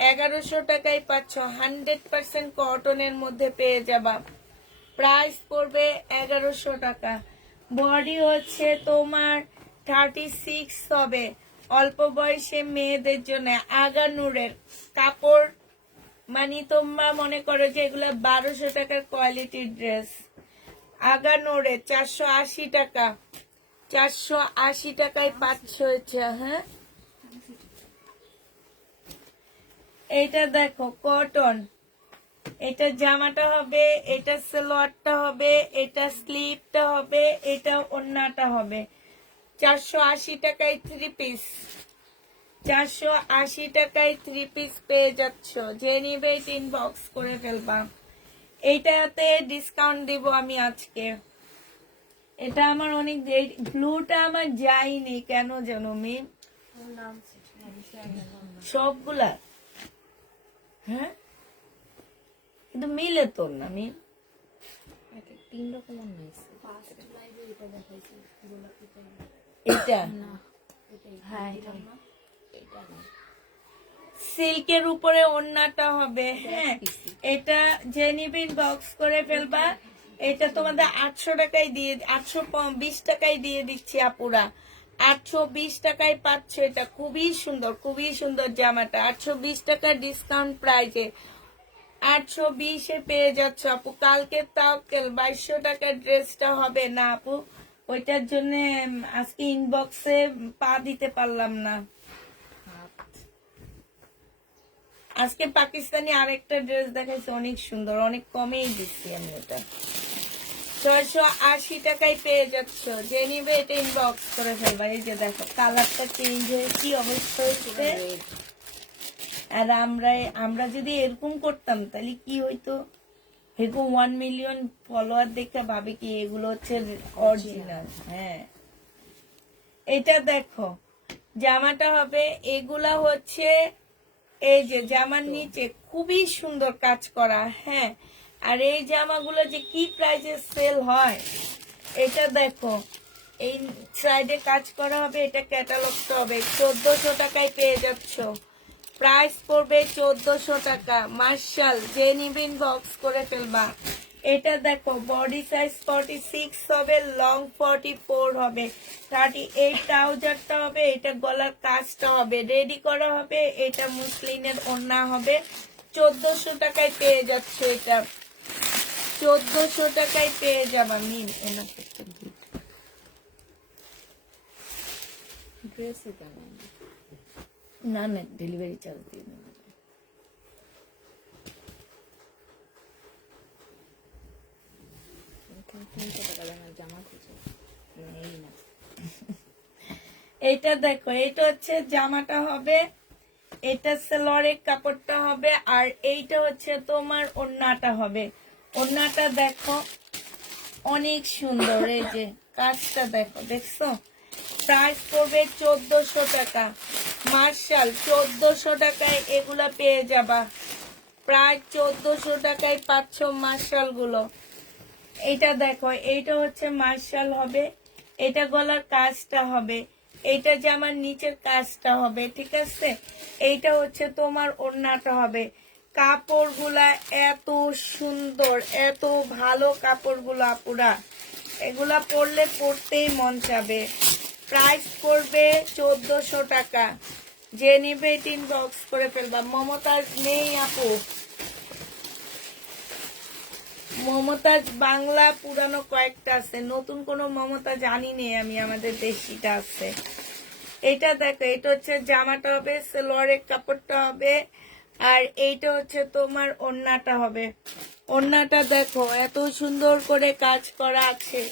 1100 টাকায় পাচ্ছ। 100% কটনের মধ্যে পেয়ে যাবা। প্রাইস পড়বে 1100 টাকা। বডি হচ্ছে তোমার 36 হবে, অল্প বয়সে মেয়েদের জন্য। আগানুরের কাপড়, মানে তোমরা মনে করো যে এগুলা 1200 টাকার কোয়ালিটির ড্রেস। আগানুরে 480 টাকা। 480 টাকায় পাচ্ছ হচ্ছে। হ্যাঁ, এইটা দেখো কটন, এটা জামাটা হবে, এটা সালোয়ারটা হবে, এটা স্লিভটা হবে, এটা ওড়নাটা হবে। 480 টাকায় 3 পিস। 480 টাকায় 3 পিস পেয়ে যাচ্ছ। যে নিবে টিন বক্স করে ফেলবা। এইটাতে ডিসকাউন্ট দিব আমি আজকে। এটা আমার অনেক, ব্লুটা আমার যায়নি কেন জানো মিম, সবগুলা। হ্যাঁ, কিন্তু মিলে তোর না মিল। তিন রকম নিয়েছে এটা হ্যাঁ এটা না সিল্কের উপরে ওড়নাটা হবে। হ্যাঁ, এটা যে নিবিন বক্স করে ফেলবা। এটা তোমাদের 800 টাকায় দিয়ে 820 টাকায় দিয়ে দিচ্ছি আপুরা। 820 টাকায় পাচ্ছ। এটা খুবই সুন্দর জামাটা 820 টাকা ডিসকাউন্ট প্রাইজে 820-এ পেয়ে যাচ্ছ আপু। কালকে তাও 2200 টাকার ড্রেসটা হবে না আপু, ওইটার জন্য আজকে ইনবক্সে পা দিতে পারলাম না। আজকে পাকিস্তানি আরেকটা ড্রেস দেখাইছে, অনেক সুন্দর, অনেক কমেই দিচ্ছি আমি ওটা। 680 টাকায় পেয়ে যাচ্ছ। যে নিবে এটা ইনবক্স করে ফেলবা। এই যে দেখো কালারটা চেঞ্জ হয়ে কি অবস্থা হচ্ছে। আর আমরা যদি এরকম করতাম তাহলে কি হইতো, এরকম 1 মিলিয়ন ফলোয়ার দেখে ভাবে কি এগুলো হচ্ছে অরিজিনাল। হ্যাঁ, এটা দেখো জামাটা হবে, এগুলা হচ্ছে এই যে জামার নিচে খুবই সুন্দর কাজ করা। হ্যাঁ, আর এই জামাগুলো যে কি প্রাইসে সেল হয় এটা দেখো, এই সাইডে কাজ করা হবে, এটা ক্যাটালগটা হবে 1400 টাকায় পেয়ে যাচ্ছ। প্রাইস পড়বে 1400 টাকা। মার্শাল যে নিবেন বক্স করে ফেলবা। এটা দেখো বডি সাইজ 46 হবে, লং 44 হবে, 38 ট্রাউজারটা হবে, এটা গলার কাজটা হবে, রেডি করা হবে, এটা মুসলিনের ওড়না হবে। 1400 টাকায় পেয়ে যাচ্ছে। এটা 1400 টাকায় পেয়ে যাবা। নিন এনা ড্রেস না ডেলিভারি চার্জ দিয়ে নেব। জামা খুঁজে নেই না। এটা দেখো, এটা হচ্ছে জামাটা হবে, এটা সেলরের কাপড়টা হবে, আর এইটা হচ্ছে তোমার ওড়নাটা হবে। ওড়নাটা দেখো অনেক সুন্দর, এই যে কাজটা দেখো, দেখছো। প্রাইস পড়বে 1400 টাকা। মার্শাল 1400 টাকায় এগুলা পেয়ে যাবা। প্রায় 1400 টাকায় পাচ্ছ মার্শাল গুলো। এইটা দেখো, এইটা হচ্ছে মার্শাল হবে, এটা গলার কাজটা হবে, এইটা জামার নিচের কাজটা হবে, ঠিক আছে। এইটা হচ্ছে তোমার ওড়নাটা হবে। কাপড়গুলা এত সুন্দর, এত ভালো কাপড়গুলো আপুরা, এগুলা পরলে পরতেই মন চাবে। প্রাইস পড়বে 1400 টাকা। যে নিবে ইনবক্স করে ফেলবা। মমতাজ নেই আপু, মমতাজ বাংলা পুরানো কয়েকটা আছে, নতুন কোনো মমতা জানি নেই আমি, আমাদের দেশিটা আছে। এটা দেখো, এটা হচ্ছে জামাটা হবে, সেলোয়ারের কাপড়টা হবে, আর এইটা হচ্ছে তোমার ওড়নাটা হবে। ওড়নাটা দেখো এত সুন্দর করে কাজ করা আছে,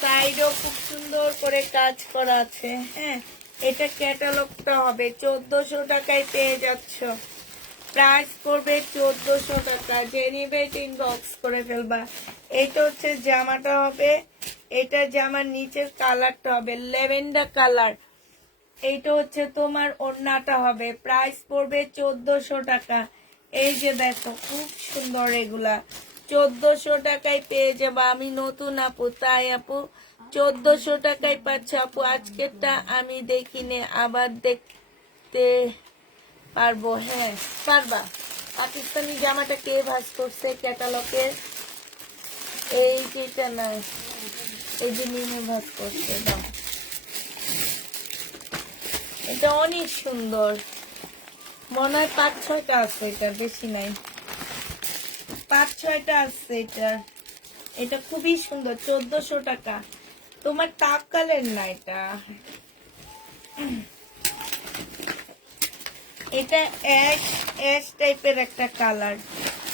সাইডও খুব সুন্দর করে কাজ করা আছে। হ্যাঁ, এটা ক্যাটালগটা হবে। 1400 টাকায় পেয়ে যাচ্ছ। প্রাইস পড়বে 1400 টাকা। যে নিবে ইনবক্স করে ফেলবা। এটা হচ্ছে জামাটা হবে, এটা জামার নিচের কালারটা হবে ল্যাভেন্ডার কালার। এইটা হচ্ছে তোমার ওড়নাটা হবে। প্রাইস পড়বে 1400 টাকা। এই যে দেখো খুব সুন্দর এগুলা, 1400 টাকায় পেয়ে যাবা। আমি নতুন আপু, তাই আপু 1400 টাকায় পাচ্ছ আপু। আজকেরটা আমি দেখিনি, আবার দেখতে পারবো। হ্যাঁ পারবা। পাকিস্তানি জামাটা কে ভাঁজ করছে ক্যাটালগে? এই যেটা নাই, এই যে নিমে ভাঁজ করছে, দাও। এটা অনেক সুন্দর, মনে হয় 5-6টা আছে, এটা বেশি নাই, 5-6টা আছে এটা। এটা খুবই সুন্দর, 1400 টাকা। তোমার টাক কালের না এটা, এটা অ্যাশ টাইপের একটা কালার,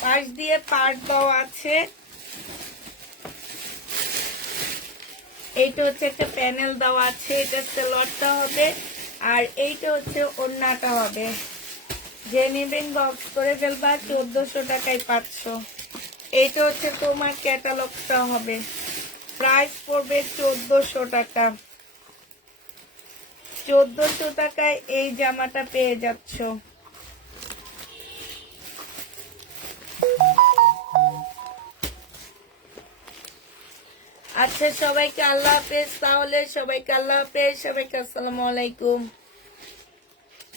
পাশ দিয়ে পাট দেওয়া আছে। এইটা হচ্ছে একটা প্যানেল দেওয়া আছে, এটা সেলরটা হবে, আর এইটা হচ্ছে ওড়নাটা হবে। যে নেবেন বক্স করে ফেলবা। 1400 টাকায় পাচ্ছ। এইটা হচ্ছে তোমার ক্যাটালগটা হবে। প্রাইস পড়বে 1400 টাকা। 1400 টাকায় এই জামাটা পেয়ে যাচ্ছ। আচ্ছা সবাইকে আল্লাহ হাফেজ, তাহলে সবাইকে আল্লাহ হাফেজ, সবাইকে আসসালামু আলাইকুম।